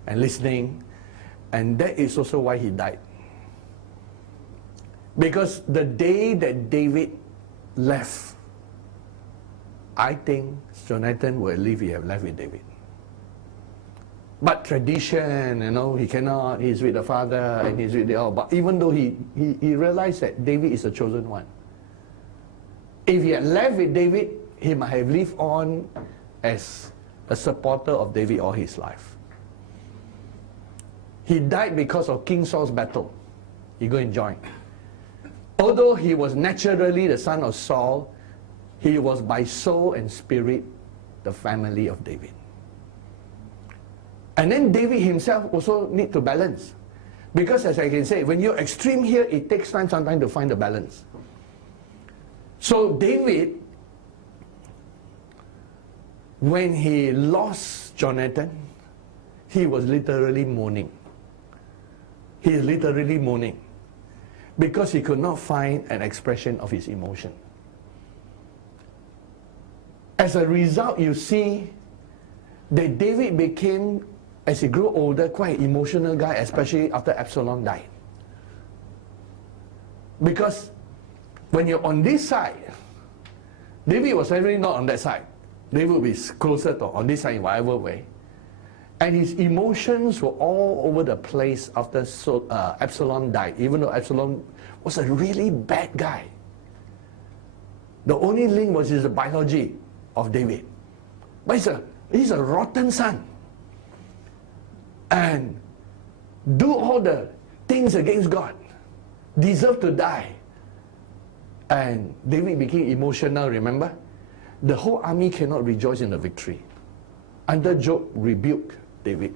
and listening. And that is also why he died. Because the day that David left, I think Jonathan would live, he have left with David. But tradition, he cannot, he's with the father and he's with the all. But even though he realized that David is the chosen one. If he had left with David, he might have lived on as a supporter of David all his life. He died because of King Saul's battle. He go and join. Although he was naturally the son of Saul, he was by soul and spirit the family of David. And then David himself also need to balance. Because as I can say, when you're extreme here, it takes time sometimes to find the balance. So David, when he lost Jonathan, he was literally mourning. He is literally mourning. Because he could not find an expression of his emotion. As a result, you see that David became, as he grew older, quite an emotional guy, especially after Absalom died. Because when you're on this side, David was really not on that side. David would be closer to on this side in whatever way. And his emotions were all over the place after Absalom died, even though Absalom was a really bad guy. The only link was his biology of David. But he's a rotten son. And do all the things against God. Deserve to die. And David became emotional, remember? The whole army cannot rejoice in the victory. Until Job rebuked David.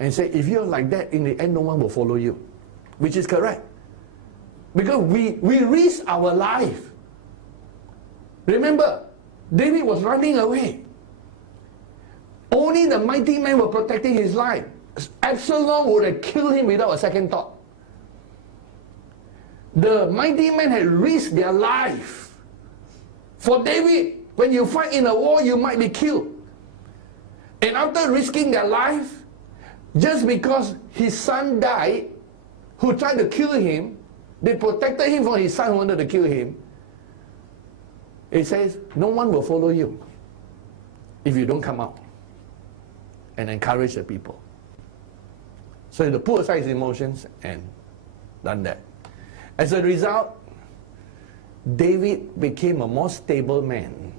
And said, if you're like that, in the end no one will follow you. Which is correct. Because we risk our life. Remember, David was running away. Only the mighty men were protecting his life. Absalom would have killed him without a second thought. The mighty men had risked their life. For David, when you fight in a war, you might be killed. And after risking their life, Just because his son died, who tried to kill him, they protected him from his son who wanted to kill him. It says, no one will follow you if you don't come out and encourage the people. So he put aside his emotions and done that. As a result, David became a more stable man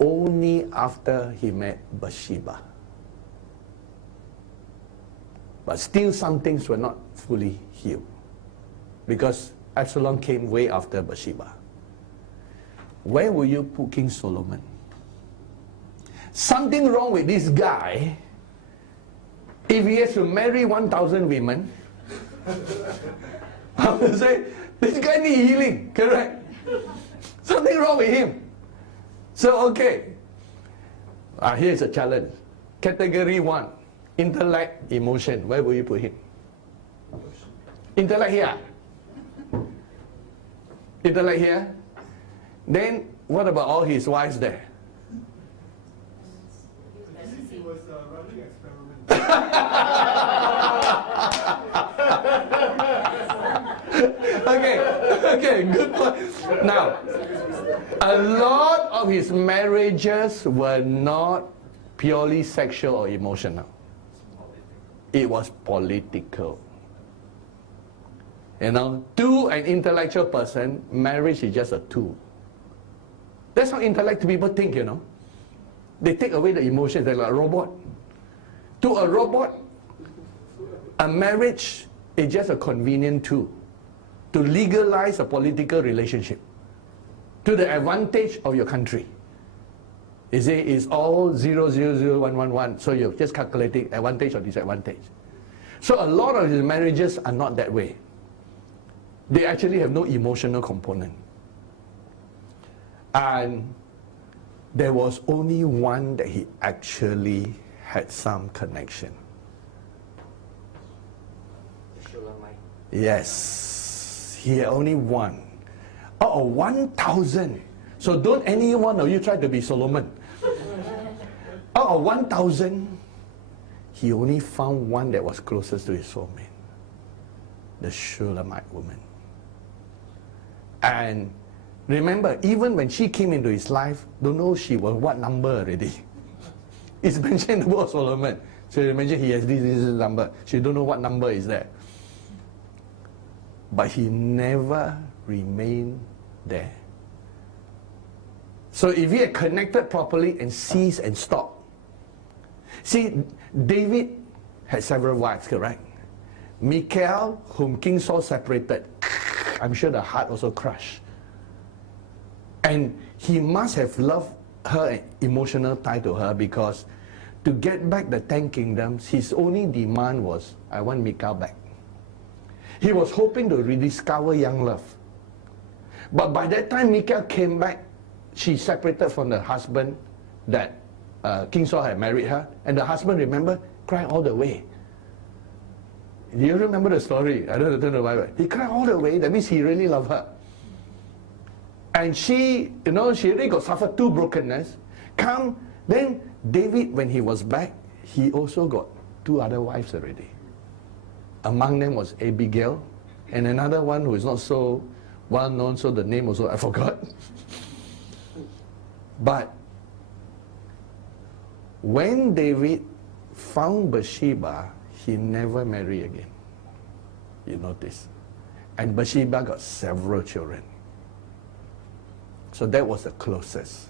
only after he met Bathsheba. But still some things were not fully healed, because Absalom came way after Bathsheba. Where will you put King Solomon? Something wrong with this guy if he has to marry 1,000 women. I would say, this guy needs healing, correct? Something wrong with him. So, okay. Here's a challenge. Category 1, intellect, emotion. Where will you put him? Intellect here. Intellect here. Then, what about all his wives there? He was running experiments. Okay, good point. Now, a lot of his marriages were not purely sexual or emotional. It was political. You know, to an intellectual person, marriage is just a tool. That's how intellectual people think, you know. They take away the emotions, they're like a robot. To a robot, a marriage is just a convenient tool to legalize a political relationship to the advantage of your country. You see, it's all 0,0,0,1,1,1, so you're just calculating advantage or disadvantage. So a lot of his marriages are not that way. They actually have no emotional component. And there was only one that he actually had some connection. Shulamite. Yes, he had only one. Out of 1,000. So don't any one of you try to be Solomon. Out of 1,000, he only found one that was closest to his soulmate. The Shulamite woman. And remember, even when she came into his life, don't know she was what number already. It's mentioned in the book of Solomon. So you imagine he has this number. She don't know what number is there. But he never remained there. So if he had connected properly and ceased and stopped. See, David had several wives, correct? Michal, whom King Saul separated, I'm sure the heart also crushed. And he must have loved her, an emotional tie to her, because to get back the 10 kingdoms, his only demand was, I want Michal back. He was hoping to rediscover young love. But by that time Michal came back, she separated from the husband that King Saul had married her. And the husband, remember, cried all the way. Do you remember the story? I don't know why. He cried all the way. That means he really loved her. And she, you know, she really got suffered 2 brokenness. Then David, when he was back, he also got 2 other wives already. Among them was Abigail, and another one who is not so well known, so the name also I forgot. But when David found Bathsheba, he never married again. You notice. And Bathsheba got several children. So that was the closest.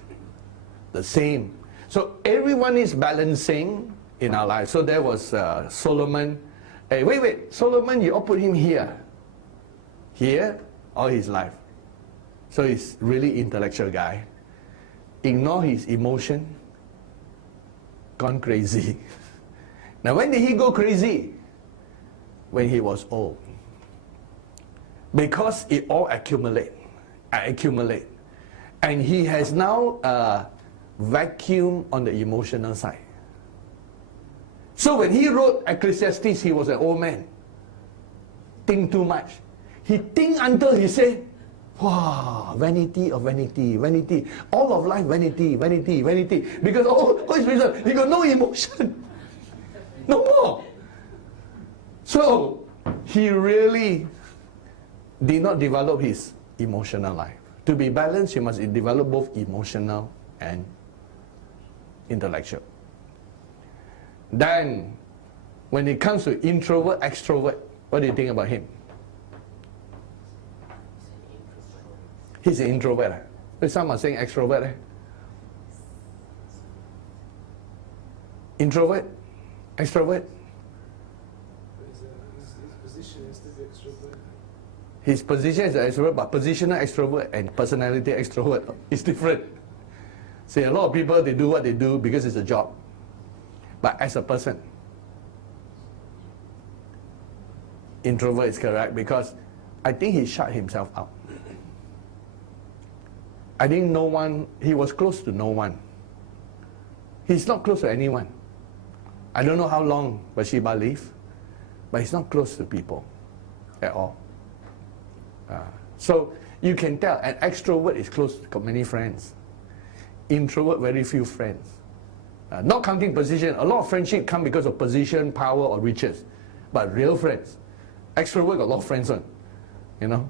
The same. So everyone is balancing in our lives. So there was Solomon. Hey, wait. Solomon, you all put him here. Here, all his life. So he's really intellectual guy. Ignore his emotion. Gone crazy. Now when did he go crazy? When he was old. Because it all accumulate. And he has now a vacuum on the emotional side. So when he wrote Ecclesiastes, he was an old man. Think too much. He think until he said, wow, vanity of vanity, vanity. All of life, vanity, vanity, vanity. Because, oh, his reason, he got no emotion. No more. So he really did not develop his emotional life. To be balanced, you must develop both emotional and intellectual. Then, when it comes to introvert, extrovert, what do you think about him? He's an introvert. Some are saying extrovert. Introvert? Extrovert? His position is to be extrovert. His position is an extrovert, but positional extrovert and personality extrovert is different. See, a lot of people, they do what they do because it's a job. But as a person, introvert is correct, because I think he shut himself out. I think no one, he was close to no one. He's not close to anyone. I don't know how long Bathsheba lived, but he's not close to people at all. So you can tell an extrovert is close, got many friends. Introvert, very few friends. Not counting position. A lot of friendship come because of position, power, or riches. But real friends. Extrovert got a lot of friends on. You know?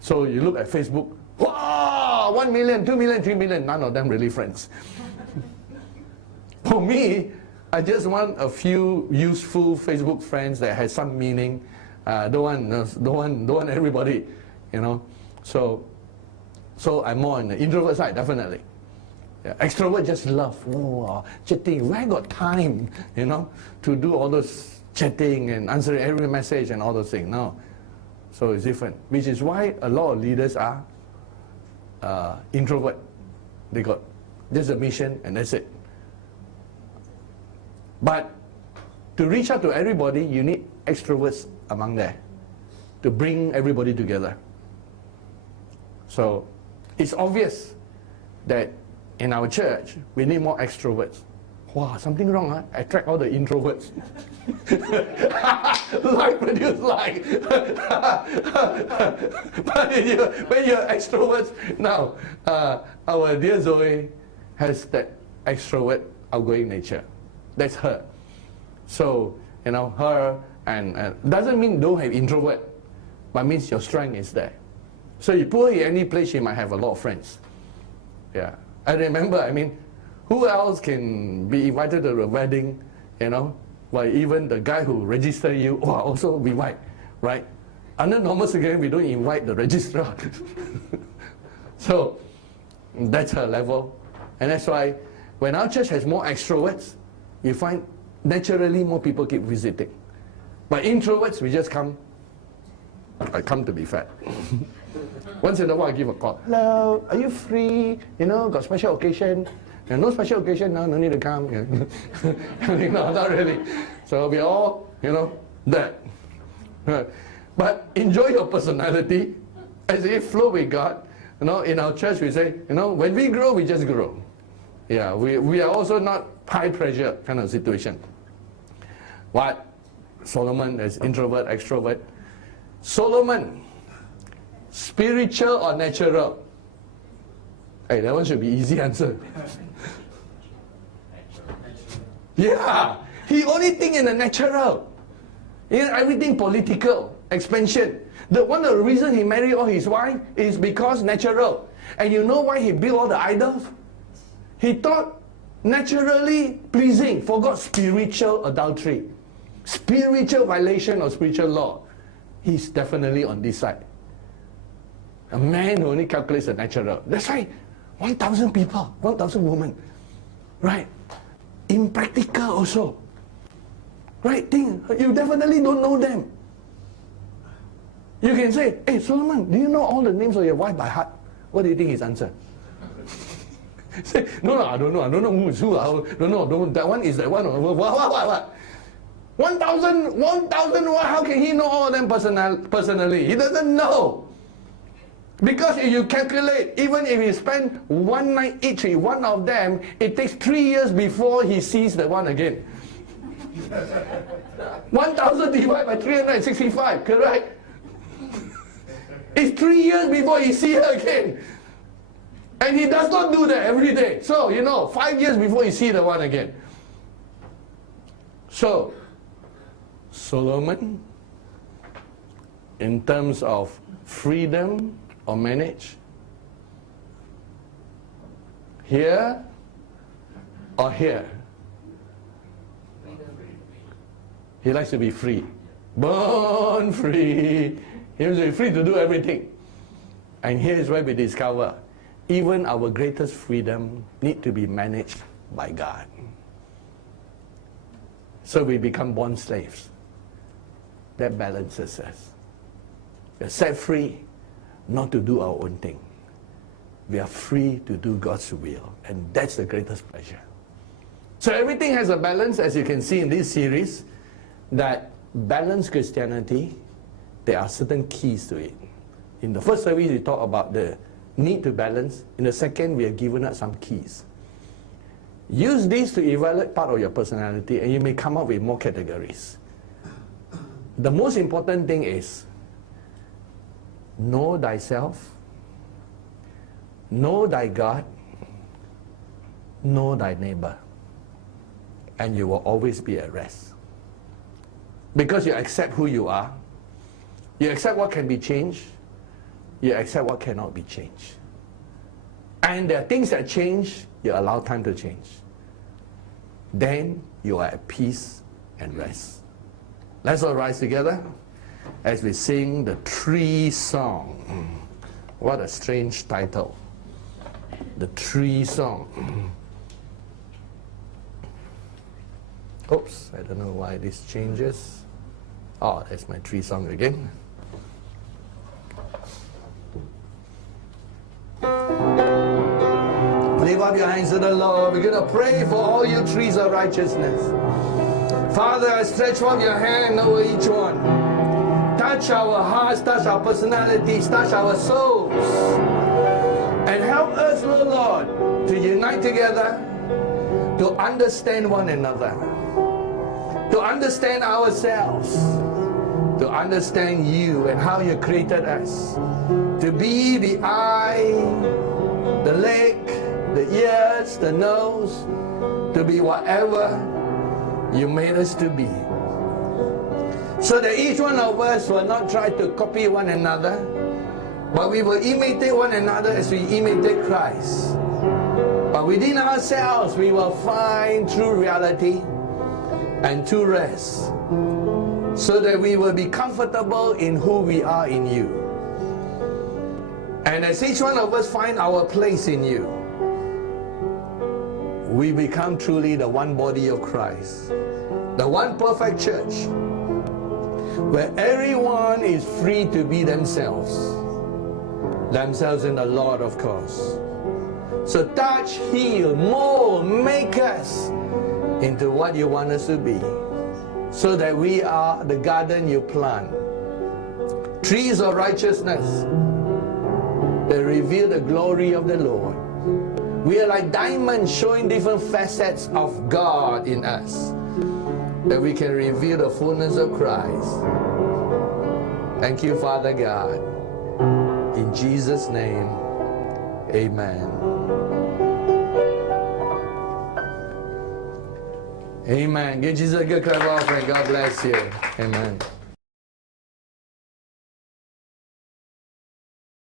So you look at Facebook, wow, 1 million, 2 million, 3 million, none of them really friends. For me, I just want a few useful Facebook friends that has some meaning. Don't want everybody, you know. So I'm more on the introvert side, definitely. Yeah, extrovert just love, chatting. Where I got time, you know, to do all those chatting and answering every message and all those things? No. So it's different, which is why a lot of leaders are introvert. They got just a mission and that's it. But to reach out to everybody, you need extroverts among there to bring everybody together. So it's obvious that in our church, we need more extroverts. Wow, something wrong, huh? Attract all the introverts. Like produce like. But when you're extroverts, now, our dear Zoe has that extrovert, outgoing nature. That's her. So, you know, her, and doesn't mean don't have introvert, but means your strength is there. So you put her in any place, she might have a lot of friends. Yeah. I remember, I mean, who else can be invited to a wedding, you know? Well, even the guy who registered you, also be white, right? Under normal circumstances, we don't invite the registrar. So that's her level. And that's why when our church has more extroverts, you find naturally more people keep visiting. But introverts, we just come. I come to be fat. Once in a while I give a call. Hello, are you free? You know, got special occasion. No special occasion, no need to come. No, not really. So we all, you know, that. But enjoy your personality. As if flow with God. You know, in our church we say, you know, when we grow, we just grow. Yeah, we are also not high pressure kind of situation. What? Solomon is introvert, extrovert. Solomon, spiritual or natural? Hey, that one should be easy answer. Yeah, he only think in the natural. In everything political, expansion. One of the reasons he married all his wife is because natural. And you know why he built all the idols? He thought naturally pleasing, forgot spiritual adultery. Spiritual violation of spiritual law. He's definitely on this side. A man who only calculates the natural. That's why 1,000 people, 1,000 women. Right? Impractical also. Right? You definitely don't know them. You can say, hey Solomon, do you know all the names of your wife by heart? What do you think his answer? Say, no, I don't know who is who. I don't know, that one is that one. What? 1,000, how can he know all of them personally? He doesn't know. Because if you calculate, even if he spend one night each with one of them, it takes 3 years before he sees the one again. 1,000 divided by 365, correct? It's 3 years before he sees her again. And he does not do that every day. So, 5 years before he sees the one again. So, Solomon, in terms of freedom or manage, here or here? He likes to be free. Born free. He wants to be free to do everything. And here is where we discover even our greatest freedom need to be managed by God. So we become born slaves. That balances us. We are set free not to do our own thing. We are free to do God's will. And that's the greatest pleasure. So everything has a balance, as you can see in this series, that balanced Christianity, there are certain keys to it. In the first service, we talked about the need to balance. In the second, we are given out some keys. Use these to evaluate part of your personality, and you may come up with more categories. The most important thing is, know thyself, know thy God, know thy neighbor, and you will always be at rest. Because you accept who you are, you accept what can be changed, you accept what cannot be changed. And there are things that change, you allow time to change. Then you are at peace and rest. Let's all rise together as we sing the Tree Song. What a strange title. The Tree Song. Oops, I don't know why this changes. Oh, that's my tree song again. Lift up your hands to the Lord. We're going to pray for all you trees of righteousness. Father, I stretch forth your hand over each one. Touch our hearts, touch our personalities, touch our souls. And help us, Lord, to unite together, to understand one another, to understand ourselves, to understand you and how you created us, to be the eye, the leg, the ears, the nose, to be whatever you made us to be. So that each one of us will not try to copy one another, but we will imitate one another as we imitate Christ. But within ourselves we will find true reality and true rest, so that we will be comfortable in who we are in you. And as each one of us find our place in you, we become truly the one body of Christ, the one perfect church, where everyone is free to be themselves in the Lord, of course. So touch, heal, mold, make us into what you want us to be, so that we are the garden you plant, trees of righteousness that reveal the glory of the Lord. We are like diamonds showing different facets of God in us, that we can reveal the fullness of Christ. Thank you, Father God. In Jesus' name, amen. Amen. Give Jesus a good clap of offering. God bless you. Amen.